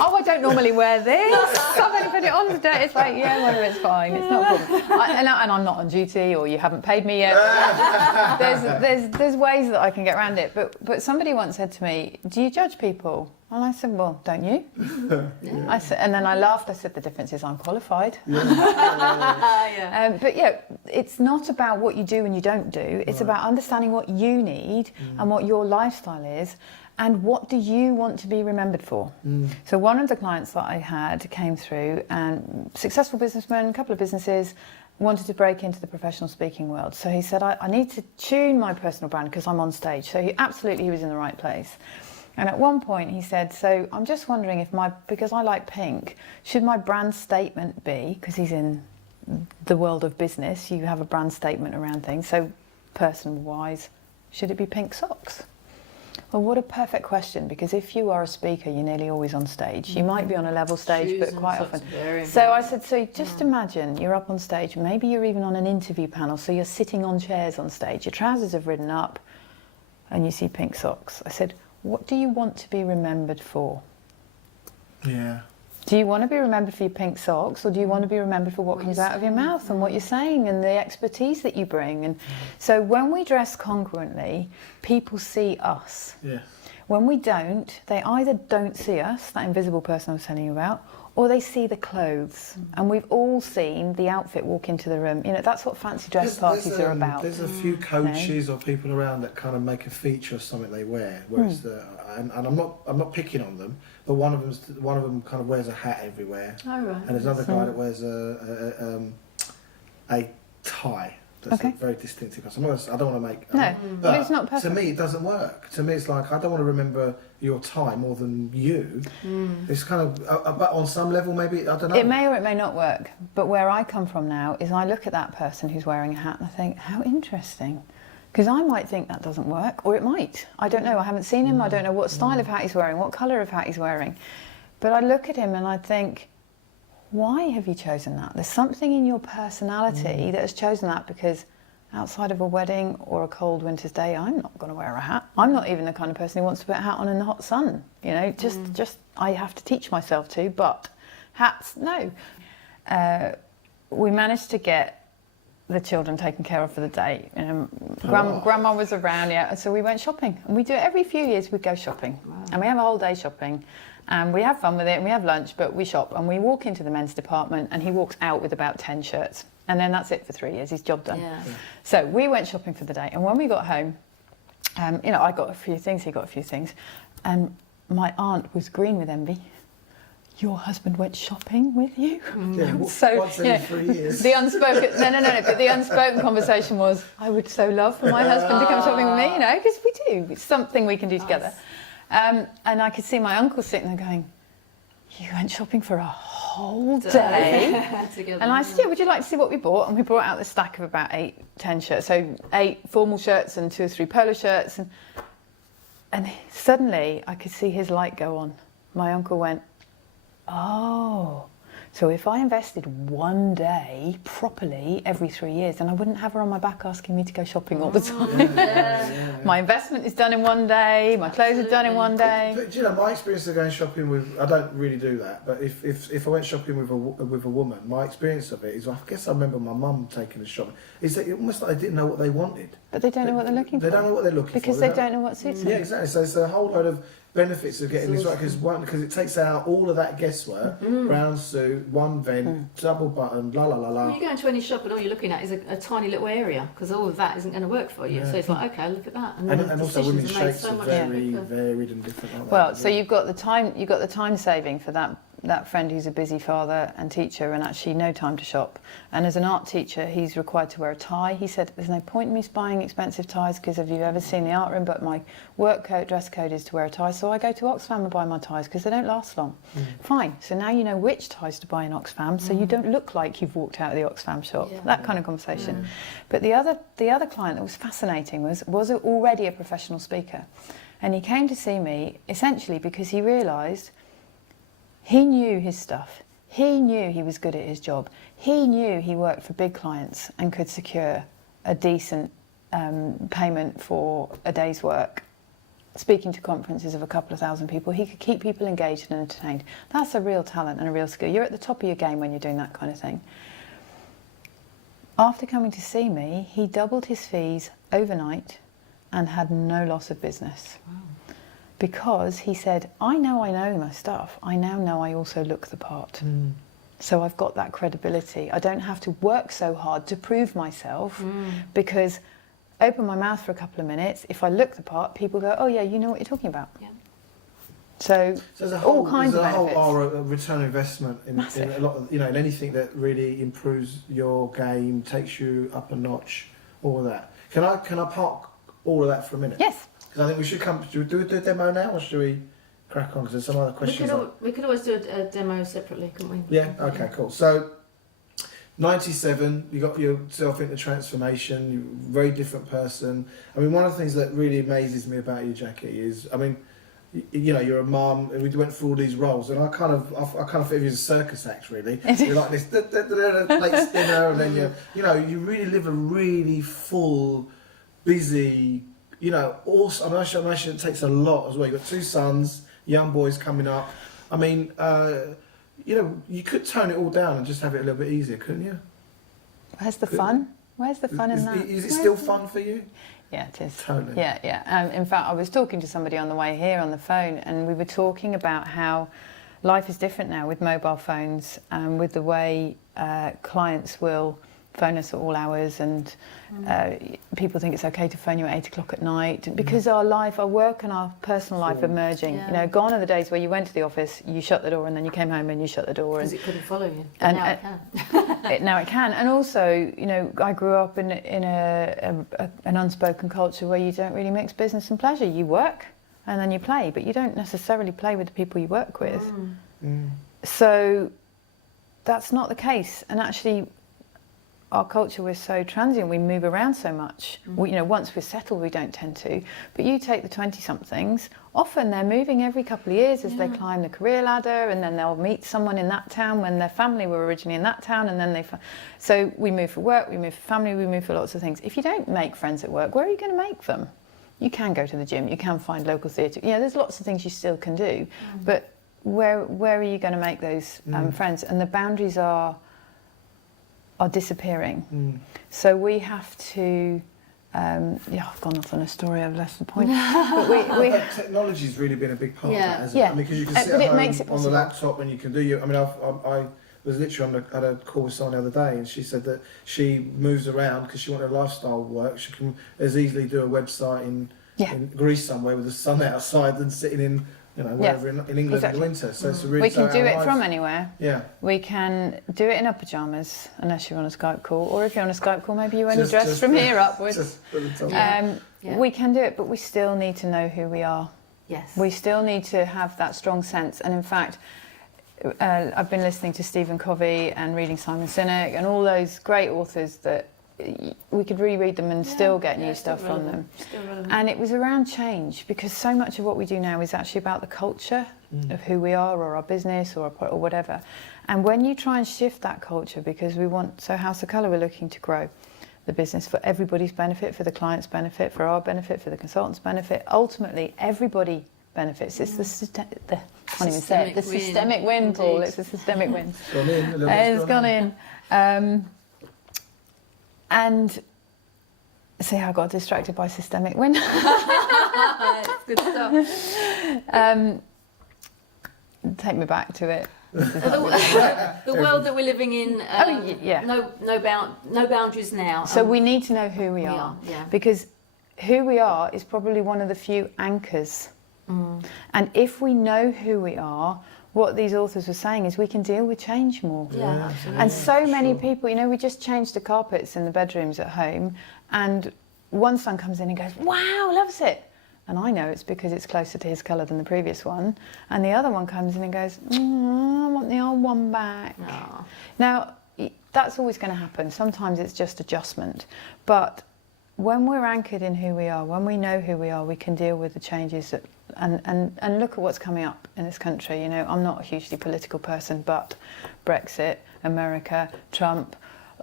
Oh, I don't normally wear this. I've only put it on today. It's like, yeah, well, it's fine. It's not a problem. And I'm not on duty, or you haven't paid me yet. There's ways that I can get around it. But somebody once said to me, do you judge people? And I said, well, don't you? I said, and then I laughed. I said, the difference is I'm qualified. But yeah, it's not about what you do and you don't do. It's about understanding what you need and what your lifestyle is. And what do you want to be remembered for? So one of the clients that I had came through, and successful businessman, a couple of businesses, wanted to break into the professional speaking world. So he said, I need to tune my personal brand because I'm on stage. So he was in the right place. And at one point he said, so I'm just wondering because I like pink, should my brand statement be, because he's in the world of business, you have a brand statement around things. So personal wise, should it be pink socks? Well, what a perfect question, because if you are a speaker, you're nearly always on stage. You might be on a level stage, Shoes but and quite socks often. are very So I important. said, so just imagine you're up on stage, maybe you're even on an interview panel, so you're sitting on chairs on stage, your trousers have ridden up, and you see pink socks. I said, what do you want to be remembered for? Yeah. Do you want to be remembered for your pink socks, or do you want to be remembered for what comes out of your mouth and what you're saying and the expertise that you bring? And so when we dress congruently, people see us. Yeah. When we don't, they either don't see us, that invisible person I was telling you about, or they see the clothes. And we've all seen the outfit walk into the room. You know, that's what fancy dress parties are about. There's a few coaches or people around that kind of make a feature of something they wear, whereas and I'm not picking on them, but one of them kind of wears a hat everywhere, Oh, right. and there's another guy that wears a tie. That's Okay. a very distinctive. I don't want to make. No, but but it's not to perfect. me, it doesn't work. To me, it's like I don't want to remember your tie more than you. It's kind of, but on some level, maybe I don't know. It may or it may not work, but where I come from now is I look at that person who's wearing a hat and I think, how interesting. Because I might think that doesn't work, or it might. I don't know. I haven't seen him. I don't know what style of hat he's wearing, what colour of hat he's wearing. But I look at him and I think, why have you chosen that? There's something in your personality that has chosen that, because outside of a wedding or a cold winter's day, I'm not going to wear a hat. I'm not even the kind of person who wants to put a hat on in the hot sun. You know, just I have to teach myself to, but hats, no. We managed to get the children taken care of for the day. Grandma was around, yeah, so we went shopping. And we do it every few years, we go shopping. Wow. And we have a whole day shopping. And we have fun with it, and we have lunch, but we shop. And we walk into the men's department, and he walks out with about 10 shirts. And then that's it for 3 years, he's job done. Yeah. So we went shopping for the day. And when we got home, you know, I got a few things, he got a few things. And my aunt was green with envy. Your husband went shopping with you? Yeah, So, once every 3 years. The unspoken, no, but the unspoken conversation was, I would so love for my husband to come shopping with me, you know, because we do. It's something we can do together. And I could see my uncle sitting there going, you went shopping for a whole day? Together. And I said, yeah, would you like to see what we bought? And we brought out this stack of about 10 shirts. So 8 formal shirts and 2 or 3 polo shirts. And suddenly I could see his light go on. My uncle went, oh, so if I invested one day properly every 3 years, then I wouldn't have her on my back asking me to go shopping all the time. My investment is done in one day, my clothes are done in one day. But do you know, my experience of going shopping with, I don't really do that, but if I went shopping with a woman, my experience of it is, I guess I remember my mum taking us shopping, is that it almost like they didn't know what they wanted. But they don't know what they're looking for. They don't know what they're looking because for. they don't know what suits them. Yeah, exactly. So there's a whole load of benefits of getting this right, because it takes out all of that guesswork. Brown suit, one vent, double button, la la la la. When you go into any shop and all you're looking at is a tiny little area, because all of that isn't going to work for you. Yeah. So it's like, okay, look at that. And also women's decisions are made shapes so are much very quicker. varied and different, aren't they? Well, so you've got the time saving for that friend who's a busy father and teacher and actually no time to shop. And as an art teacher, he's required to wear a tie. He said, there's no point in me buying expensive ties, because if you've ever seen the art room, but my work coat, dress code is to wear a tie. So I go to Oxfam and buy my ties because they don't last long. Fine. So now you know which ties to buy in Oxfam, so you don't look like you've walked out of the Oxfam shop. Yeah. That kind of conversation. But the other client that was fascinating was already a professional speaker. And he came to see me essentially because he realised he knew his stuff. He knew he was good at his job. He knew he worked for big clients and could secure a decent payment for a day's work. Speaking to conferences of a couple of thousand people, he could keep people engaged and entertained. That's a real talent and a real skill. You're at the top of your game when you're doing that kind of thing. After coming to see me, he doubled his fees overnight and had no loss of business. Wow. Because he said, I know my stuff. I now know I also look the part. So I've got that credibility. I don't have to work so hard to prove myself, because open my mouth for a couple of minutes, if I look the part, people go, oh yeah, you know what you're talking about. Yeah. So there's a all kinds of benefits. whole return on investment in a lot of, in anything that really improves your game, takes you up a notch, all of that. Can I park all of that for a minute? Yes. Because I think we should should we do a demo now, or should we crack on? Because there's some other questions. We could always do a demo separately, couldn't we? Yeah, okay, cool. So 97, you got yourself into transformation, you're a very different person. I mean, one of the things that really amazes me about you, Jackie, is, I mean, you know, you're a mum, and we went through all these roles, and I kind of feel you as a circus act, really. You're like this, late dinner, and then you really live a really full, busy, you know, also, I'm sure it takes a lot as well. You've got 2 sons, young boys coming up. I mean, you know, you could tone it all down and just have it a little bit easier, couldn't you? Where's the fun? Where's the fun in that? Is it still fun for you? Yeah, it is. Totally. Yeah. In fact, I was talking to somebody on the way here on the phone, and we were talking about how life is different now with mobile phones, with the way clients will phone us at all hours, and people think it's okay to phone you at 8 o'clock at night, because our work and our personal life are merging. Yeah. You know, gone are the days where you went to the office, you shut the door, and then you came home and you shut the door. Because it couldn't follow you. And Now it can. now it can. And also, you know, I grew up in an unspoken culture where you don't really mix business and pleasure. You work and then you play, but you don't necessarily play with the people you work with. So that's not the case. And actually, our culture, we're so transient, we move around so much. We, you know, once we're settled, we don't tend to. But you take the 20-somethings, often they're moving every couple of years as they climb the career ladder, and then they'll meet someone in that town when their family were originally in that town, and then so we move for work, we move for family, we move for lots of things. If you don't make friends at work, where are you going to make them? You can go to the gym, you can find local theatre. Yeah, there's lots of things you still can do, but where are you going to make those friends? And the boundaries are disappearing. So we have to, I've gone off on a story, I've lost the point. But technology's really been a big part of that, hasn't it? Yeah. I mean, because you can sit But at it home makes it on the possible. laptop and you can do I mean, I was literally had a call with someone the other day, and she said that she moves around because she wanted lifestyle work. She can as easily do a website in Greece somewhere with the sun outside than sitting in, you know, wherever in England in the winter. So it's a really, we can do it from anywhere. Yeah. We can do it in our pyjamas, unless you're on a Skype call, or if you're on a Skype call, maybe you only dress from here upwards. Just for the top. We can do it, but we still need to know who we are. Yes. We still need to have that strong sense. And in fact, I've been listening to Stephen Covey and reading Simon Sinek and all those great authors that we could reread them and still get new stuff from them. Still relevant. And it was around change, because so much of what we do now is actually about the culture of who we are, or our business, or whatever. And when you try and shift that culture, because so House of Colour, we're looking to grow the business for everybody's benefit, for the client's benefit, for our benefit, for the consultant's benefit. Ultimately, everybody benefits. It's the can't even say it. The systemic win, Paul. It's a systemic win. It's gone in. A little It's gone in. And see how I got distracted by systemic win. Good stuff. Take me back to it. The world that we're living in. No boundaries now. So we need to know who we are. Because who we are is probably one of the few anchors. And if we know who we are, what these authors were saying is we can deal with change more. Yeah. And so many people, you know, we just changed the carpets in the bedrooms at home, and one son comes in and goes, wow, loves it. And I know it's because it's closer to his colour than the previous one. And the other one comes in and goes, I want the old one back. Oh. Now, that's always going to happen. Sometimes it's just adjustment. But when we're anchored in who we are, when we know who we are, we can deal with the changes and look at what's coming up in this country. You know, I'm not a hugely political person, but Brexit, America, Trump,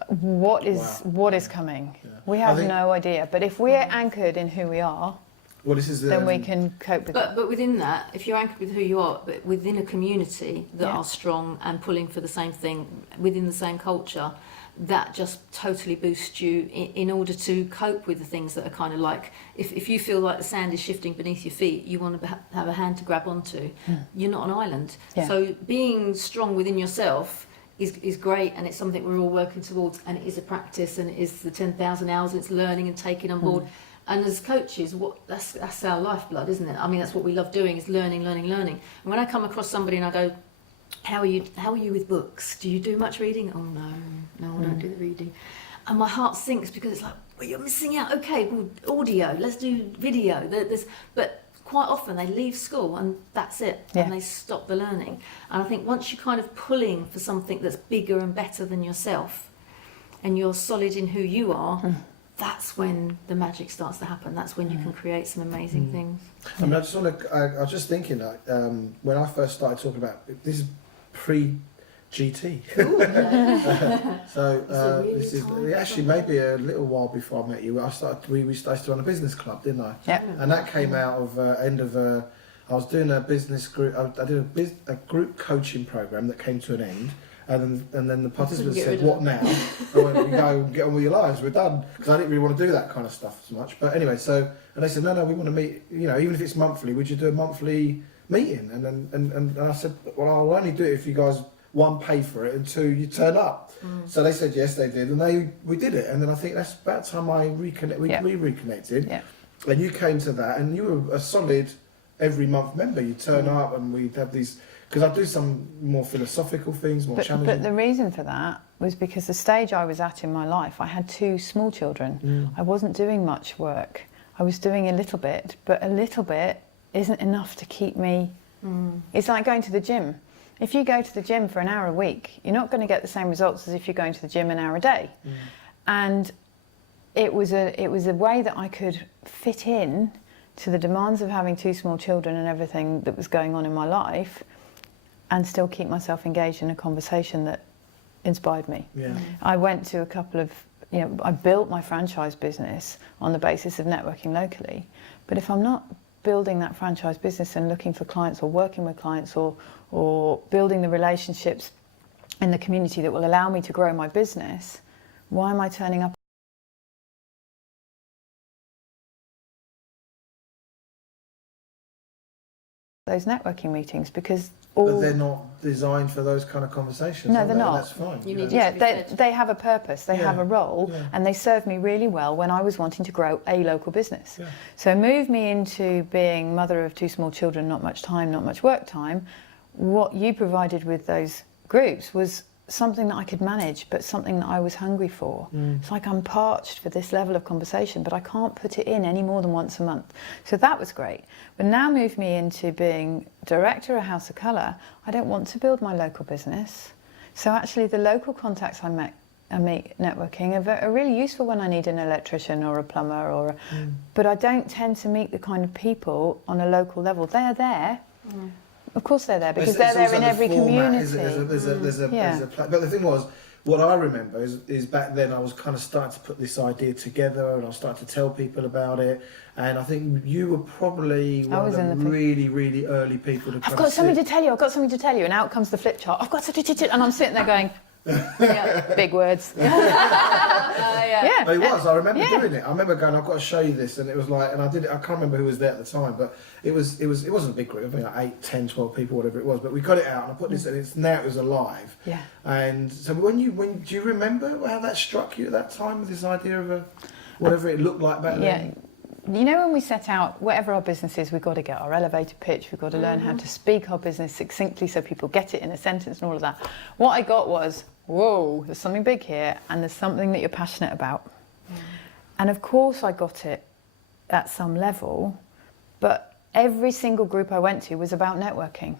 what is coming? Yeah. We have no idea. But if we're anchored in who we are, then we can cope with it. But within that, if you're anchored with who you are, but within a community that are strong and pulling for the same thing, within the same culture, that just totally boosts you in order to cope with the things that are kind of like, if you feel like the sand is shifting beneath your feet, you want to have a hand to grab onto. You're not an island. So being strong within yourself is great, and it's something we're all working towards, and it is a practice, and it is the 10,000 hours, and it's learning and taking on board. And as coaches, that's our lifeblood, isn't it? I mean, that's what we love doing, is learning. And when I come across somebody and I go, how are you with books? Do you do much reading? Oh no, I don't do the reading. And my heart sinks, because it's like, well, you're missing out. Okay, well, audio, let's do video. But quite often they leave school and that's it, and they stop the learning. And I think once you're kind of pulling for something that's bigger and better than yourself, and you're solid in who you are, that's when the magic starts to happen. That's when you can create some amazing things. I mean, I was just thinking that when I first started talking about this is pre-GT. So really this is time actually maybe a little while before I met you. We started to run a business club, didn't I? Yeah. And that came out of I was doing a business group. I did a group coaching program that came to an end. And then the participants said, "What now?" I went, "You go and get on with your lives. We're done." Because I didn't really want to do that kind of stuff so much. But anyway, and they said, "No, we want to meet. You know, even if it's monthly, would you do a monthly meeting?" And I said, "Well, I'll only do it if you guys, one, pay for it, and two, you turn up." So they said yes, they did, and we did it. And then I think that's about the time we reconnected. Yeah. And you came to that, and you were a solid every month member. You turn up, and we'd have these. Because I do some more philosophical things, more challenging. But the reason for that was because the stage I was at in my life, I had 2 small children. I wasn't doing much work. I was doing a little bit, but a little bit isn't enough to keep me... It's like going to the gym. If you go to the gym for an hour a week, you're not going to get the same results as if you're going to the gym an hour a day. And it was a way that I could fit in to the demands of having 2 small children and everything that was going on in my life, and still keep myself engaged in a conversation that inspired me. Yeah. I went to a couple of, I built my franchise business on the basis of networking locally. But if I'm not building that franchise business and looking for clients or working with clients or building the relationships in the community that will allow me to grow my business, why am I turning up those networking meetings? Because But they're not designed for those kind of conversations. No, are they're they? not. That's fine. You need Yeah, to be fed. they have a purpose, they have a role, Yeah. and they served me really well when I was wanting to grow a local business. Yeah. So move me into being mother of 2 small children, not much time, not much work time. What you provided with those groups was something that I could manage, but something that I was hungry for. It's like I'm parched for this level of conversation, but I can't put it in any more than once a month. So that was great. But now move me into being director of House of Colour. I don't want to build my local business. So actually the local contacts I meet networking are really useful when I need an electrician or a plumber but I don't tend to meet the kind of people on a local level. They are there. Of course they're there, because they're there also in the every format, community. There's a but the thing was, what I remember is back then I was kind of starting to put this idea together, and I started to tell people about it. And I think you were probably one of the really, really early people to. I've got something to tell you. I've got something to tell you. And out comes the flip chart. I've got something to tell you. And I'm sitting there going, big words. Yeah. It was. I remember doing it. I remember going, "I've got to show you this," and it was like, and I did it. I can't remember who was there at the time, but it wasn't a big group. I think like 8, 10, 12 people, whatever it was. But we got it out, and I put this, and it was alive. Yeah. And so when do you remember how that struck you at that time with this idea of whatever it looked like back then? You know, when we set out, whatever our business is, we've got to get our elevator pitch, we've got to learn how to speak our business succinctly so people get it in a sentence and all of that. What I got was, whoa, there's something big here, and there's something that you're passionate about. And of course I got it at some level, but every single group I went to was about networking.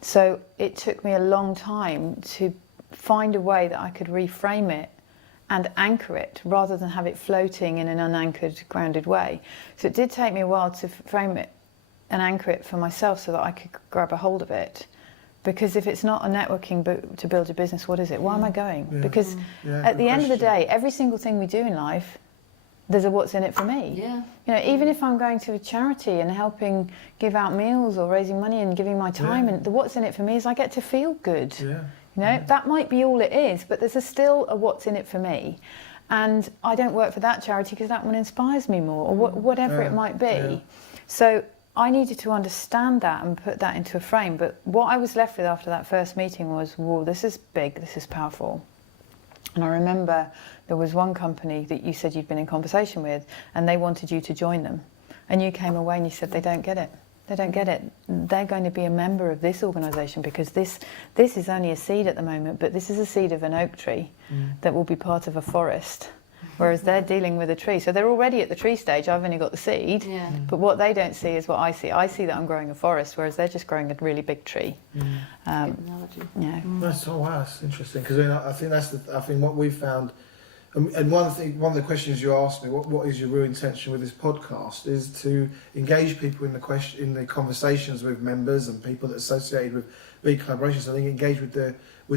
So it took me a long time to find a way that I could reframe it and anchor it rather than have it floating in an unanchored, grounded way. So it did take me a while to frame it and anchor it for myself so that I could grab a hold of it. Because if it's not a networking to build a business, what is it? Why am I going? Yeah. Because at the end of the day, every single thing we do in life, there's a what's in it for me. Yeah. You know, even if I'm going to a charity and helping give out meals or raising money and giving my time, and the what's in it for me is I get to feel good. Yeah. You know, that might be all it is, but there's still a what's in it for me. And I don't work for that charity because that one inspires me more, or whatever it might be. Yeah. So I needed to understand that and put that into a frame. But what I was left with after that first meeting was, whoa, this is big, this is powerful. And I remember there was one company that you said you'd been in conversation with, and they wanted you to join them. And you came away and you said, they don't get it. They don't get it. They're going to be a member of this organisation because this is only a seed at the moment, but this is a seed of an oak tree that will be part of a forest. whereas they're dealing with a tree. So they're already at the tree stage. I've only got the seed. Yeah. But what they don't see is what I see. I see that I'm growing a forest, whereas they're just growing a really big tree. Good analogy. Yeah. That's wow, that's interesting because I think I think what we've found, and one of the questions you asked me, what is your real intention with this podcast, is to engage people in the conversations with members and people that are associated with BeCollaboration, so they can engage with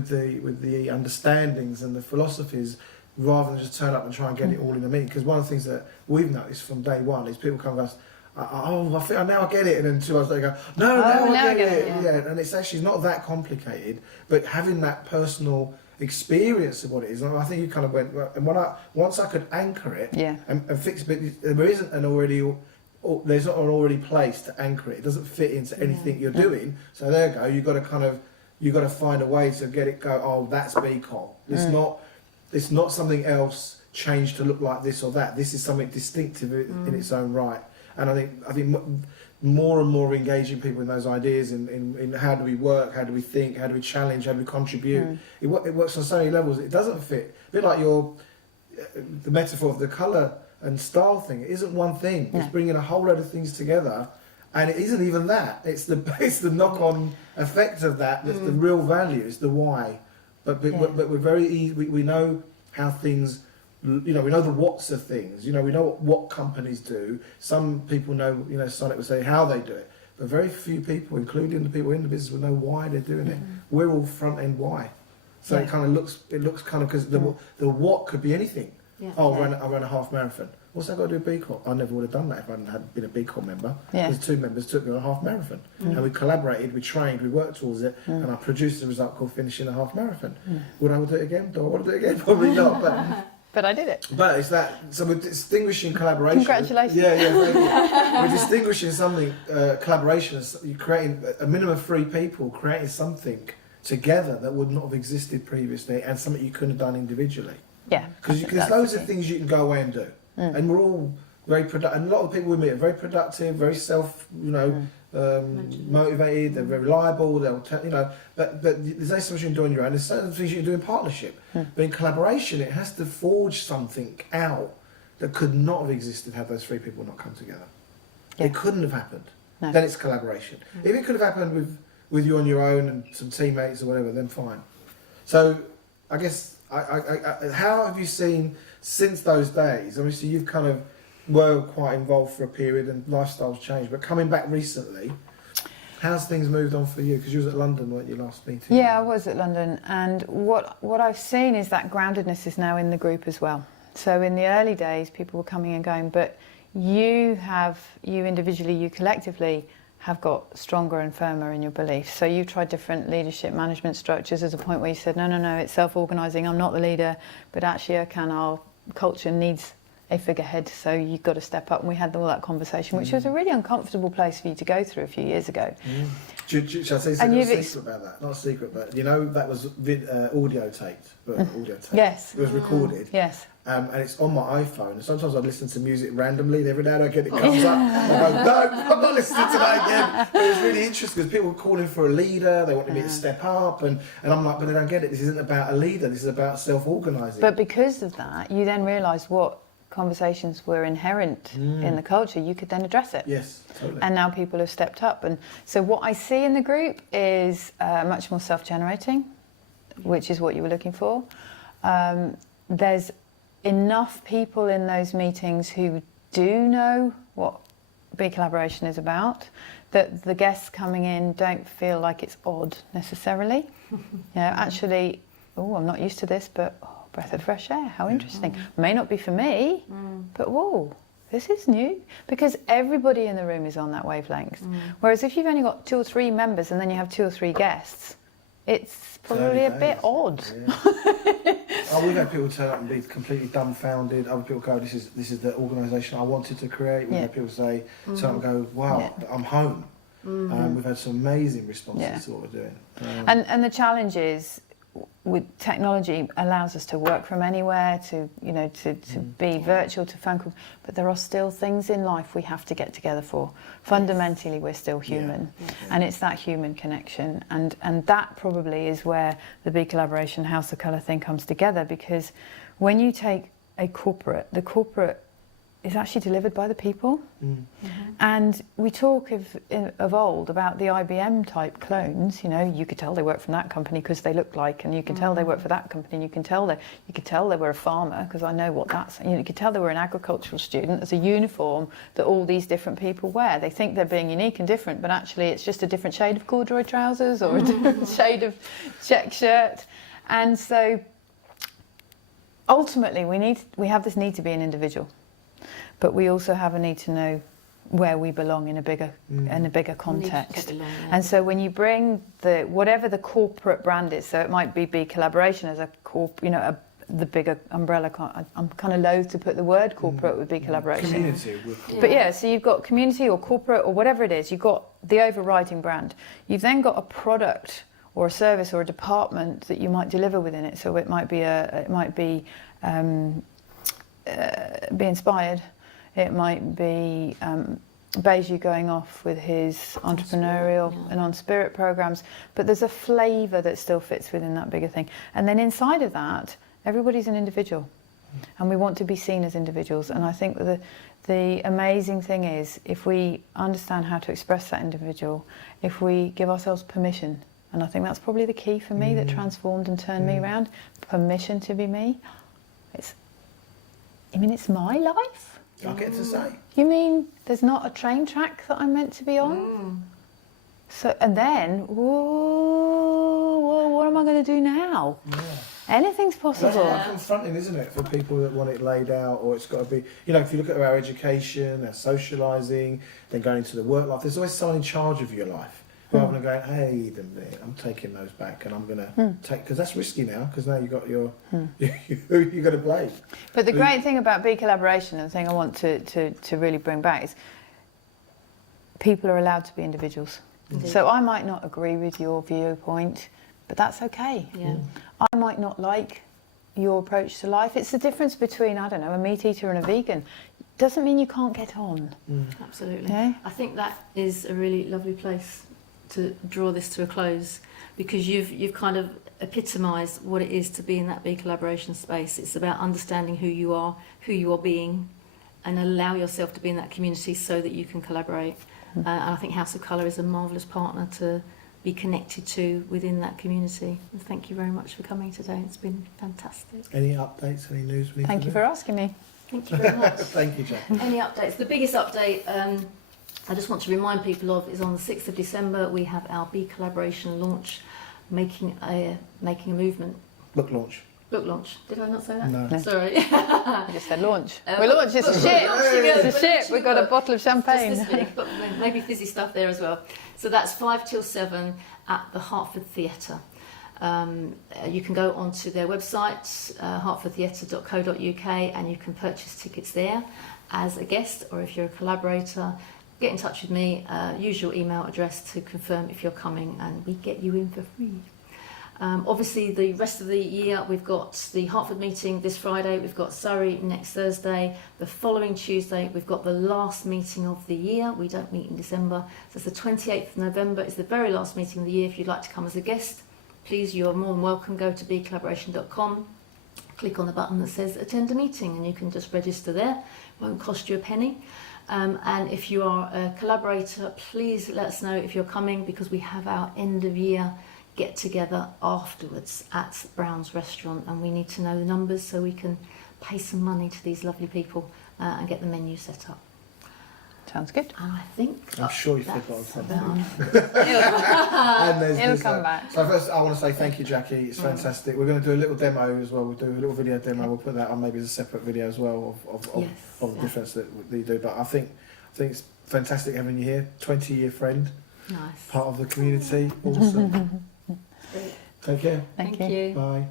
the understandings and the philosophies, rather than just turn up and try and get it all in a meeting. Because one of the things that we've noticed from day one is people come to us, I think now I get it, and then 2 hours later go, no, now I get it. Yeah, and it's actually not that complicated, but having that personal experience of what it is. And I think you kind of went, and once I could anchor it and fix it, there isn't there's not an already place to anchor it. It doesn't fit into anything you're doing. So there you go. You've got to find a way to get it go. Oh, that's BeColl. It's not something else changed to look like this or that. This is something distinctive in its own right. And I think more and more engaging people in those ideas, in how do we work, how do we think, how do we challenge, how do we contribute. It works on so many levels. It doesn't fit. A bit like the metaphor of the colour and style thing. It isn't one thing. It's bringing a whole load of things together, and it isn't even that. It's the knock-on effect of that that's the real value. It's the why. But we're very easy. We know how things. We know the what's of things. We know what companies do. Some people know. Sonic would say how they do it, but very few people, including the people in the business, will know why they're doing it. We're all front end why. So it kind of looks. It looks kind of because the what could be anything. Yeah. Oh, I ran a half marathon. What's that got to do with BeColl? I never would have done that if I hadn't been a BeColl member. Yeah. There's 2 members took me on a half marathon, and we collaborated, we trained, we worked towards it, and I produced a result called finishing a half marathon. Would I do it again? Do I want to do it again? Probably not. But I did it. But it's that. So we're distinguishing collaboration. Congratulations. Yeah. Thank you. We're distinguishing something. Collaboration is you're creating a minimum of 3 people creating something together that would not have existed previously, and something you couldn't have done individually. Yeah. Because there's loads of things you can go away and do, and we're all very productive. And a lot of the people we meet are very productive, very motivated. They're very reliable. But there's no so much you can do on your own. There's certain things you can do in partnership, but in collaboration, it has to forge something out that could not have existed had those 3 people not come together. Yeah. It couldn't have happened. No. Then it's collaboration. If it could have happened with you on your own and some teammates or whatever, then fine. So I guess. How have you seen since those days? Obviously, you've kind of were quite involved for a period, and lifestyles changed. But coming back recently, how's things moved on for you? Because you was at London, weren't you, last meeting? Yeah, I was at London, and what I've seen is that groundedness is now in the group as well. So in the early days, people were coming and going, but you individually, you collectively have got stronger and firmer in your beliefs. So you've tried different leadership management structures. There's a point where you said, no, it's self-organising, I'm not the leader, but actually Erkan, our culture needs a figurehead, so you've got to step up. And we had all that conversation, which was a really uncomfortable place for you to go through a few years ago. Shall I say something secret about that? Not secret, but that was audio taped. Yes. It was recorded. Yes. And it's on my iPhone. And sometimes I listen to music randomly. Every now and again it comes up. I go, no, I'm not listening to that again. But it was really interesting because people were calling for a leader. They wanted me to step up. And I'm like, but they don't get it. This isn't about a leader. This is about self-organising. But because of that, you then realised what conversations were inherent in the culture. You could then address it. Yes, totally. And now people have stepped up. And so what I see in the group is much more self-generating, which is what you were looking for. There's enough people in those meetings who do know what BeCollaboration is about, that the guests coming in don't feel like it's odd necessarily. Actually, I'm not used to this, but breath of fresh air, how interesting. May not be for me, but whoa, this is new. Because everybody in the room is on that wavelength. Whereas if you've only got 2 or 3 members and then you have 2 or 3 guests, it's probably a bit odd. Yeah. We've had people turn up and be completely dumbfounded. Other people go, this is the organisation I wanted to create. We've had people say, turn up and go, wow, I'm home. We've had some amazing responses to what we're doing. And the challenge is, with technology allows us to work from anywhere, to be virtual, to phone calls, but there are still things in life we have to get together for. Fundamentally, we're still human, and it's that human connection, and that probably is where the BeCollaboration House of Colour thing comes together, because when you take a corporate. The corporate is actually delivered by the people. Mm. And we talk of old about the IBM type clones. You know, you could tell they work from that company because they look like, and you can tell they work for that company, and you could tell they were a farmer because I know what that's. You could tell they were an agricultural student. There's a uniform that all these different people wear. They think they're being unique and different, but actually it's just a different shade of corduroy trousers or a different shade of check shirt. And so ultimately we have this need to be an individual. But we also have a need to know where we belong in a bigger context. Belong, yeah. And so when you bring whatever the corporate brand is, so it might be BeCollaboration as a the bigger umbrella. I'm kind of loath to put the word corporate with BeCollaboration. Community. But yeah, so you've got community or corporate or whatever it is. You've got the overriding brand. You've then got a product or a service or a department that you might deliver within it. So it might be Be Inspired. It might be Beju going off with his entrepreneurial and on spirit programs, but there's a flavour that still fits within that bigger thing. And then inside of that, everybody's an individual, and we want to be seen as individuals. And I think the amazing thing is, if we understand how to express that individual, if we give ourselves permission, and I think that's probably the key for me that transformed and turned me around, permission to be me. It's my life. I get to say. You mean there's not a train track that I'm meant to be on? So, and then, whoa, what am I going to do now? Yeah. Anything's possible. That's quite confronting, isn't it, for people that want it laid out, or it's got to be, if you look at our education, our socialising, then going into the work life, there's always someone in charge of your life. Rather than going, hey, I'm taking those back and I'm going to take, because that's risky now, because now you've got who you've got to blame. But the great thing about BeCollaboration, and the thing I want to really bring back, is people are allowed to be individuals. Indeed. So I might not agree with your viewpoint, but that's okay. Yeah. I might not like your approach to life. It's the difference between, I don't know, a meat eater and a vegan. Doesn't mean you can't get on. Absolutely. Yeah? I think that is a really lovely place to draw this to a close, because you've kind of epitomised what it is to be in that BeCollaboration space. It's about understanding who you are being, and allow yourself to be in that community so that you can collaborate. And I think House of Colour is a marvellous partner to be connected to within that community. And thank you very much for coming today. It's been fantastic. Any updates, any news? Thank you for asking me. Thank you very much. Thank you, Jack. Any updates? The biggest update I just want to remind people of is on the 6th of December we have our BeCollaboration launch, making a movement. Book launch. Book launch. Did I not say that? No. Sorry. I just said launch. We're launched. It's a ship. It's a ship. We've got a bottle of champagne. Just this big, but maybe fizzy stuff there as well. So that's 5 till 7 at the Hertford Theatre. You can go onto their website, hertfordtheatre.co.uk, and you can purchase tickets there as a guest, or if you're a collaborator, get in touch with me, use your email address to confirm if you're coming, and we get you in for free. Obviously, the rest of the year, we've got the Hertford meeting this Friday, we've got Surrey next Thursday, the following Tuesday, we've got the last meeting of the year. We don't meet in December, so it's the 28th of November, it's the very last meeting of the year. If you'd like to come as a guest, please, you're more than welcome. Go to becollaboration.com, click on the button that says attend a meeting, and you can just register there. It won't cost you a penny. And if you are a collaborator, please let us know if you're coming, because we have our end of year get together afterwards at Brown's Restaurant, and we need to know the numbers so we can pay some money to these lovely people and get the menu set up. Sounds good. And I think I'm sure you that's forgot something. about- It'll come back. So first, I want to say thank you, Jackie. It's fantastic. We're going to do a little demo as well. We'll do a little video demo. We'll put that on maybe as a separate video as well of the difference that you do. But I think it's fantastic having you here. 20-year friend, Nice. part of the community. Awesome. Great. Take care. Thank Thank you. you. Bye.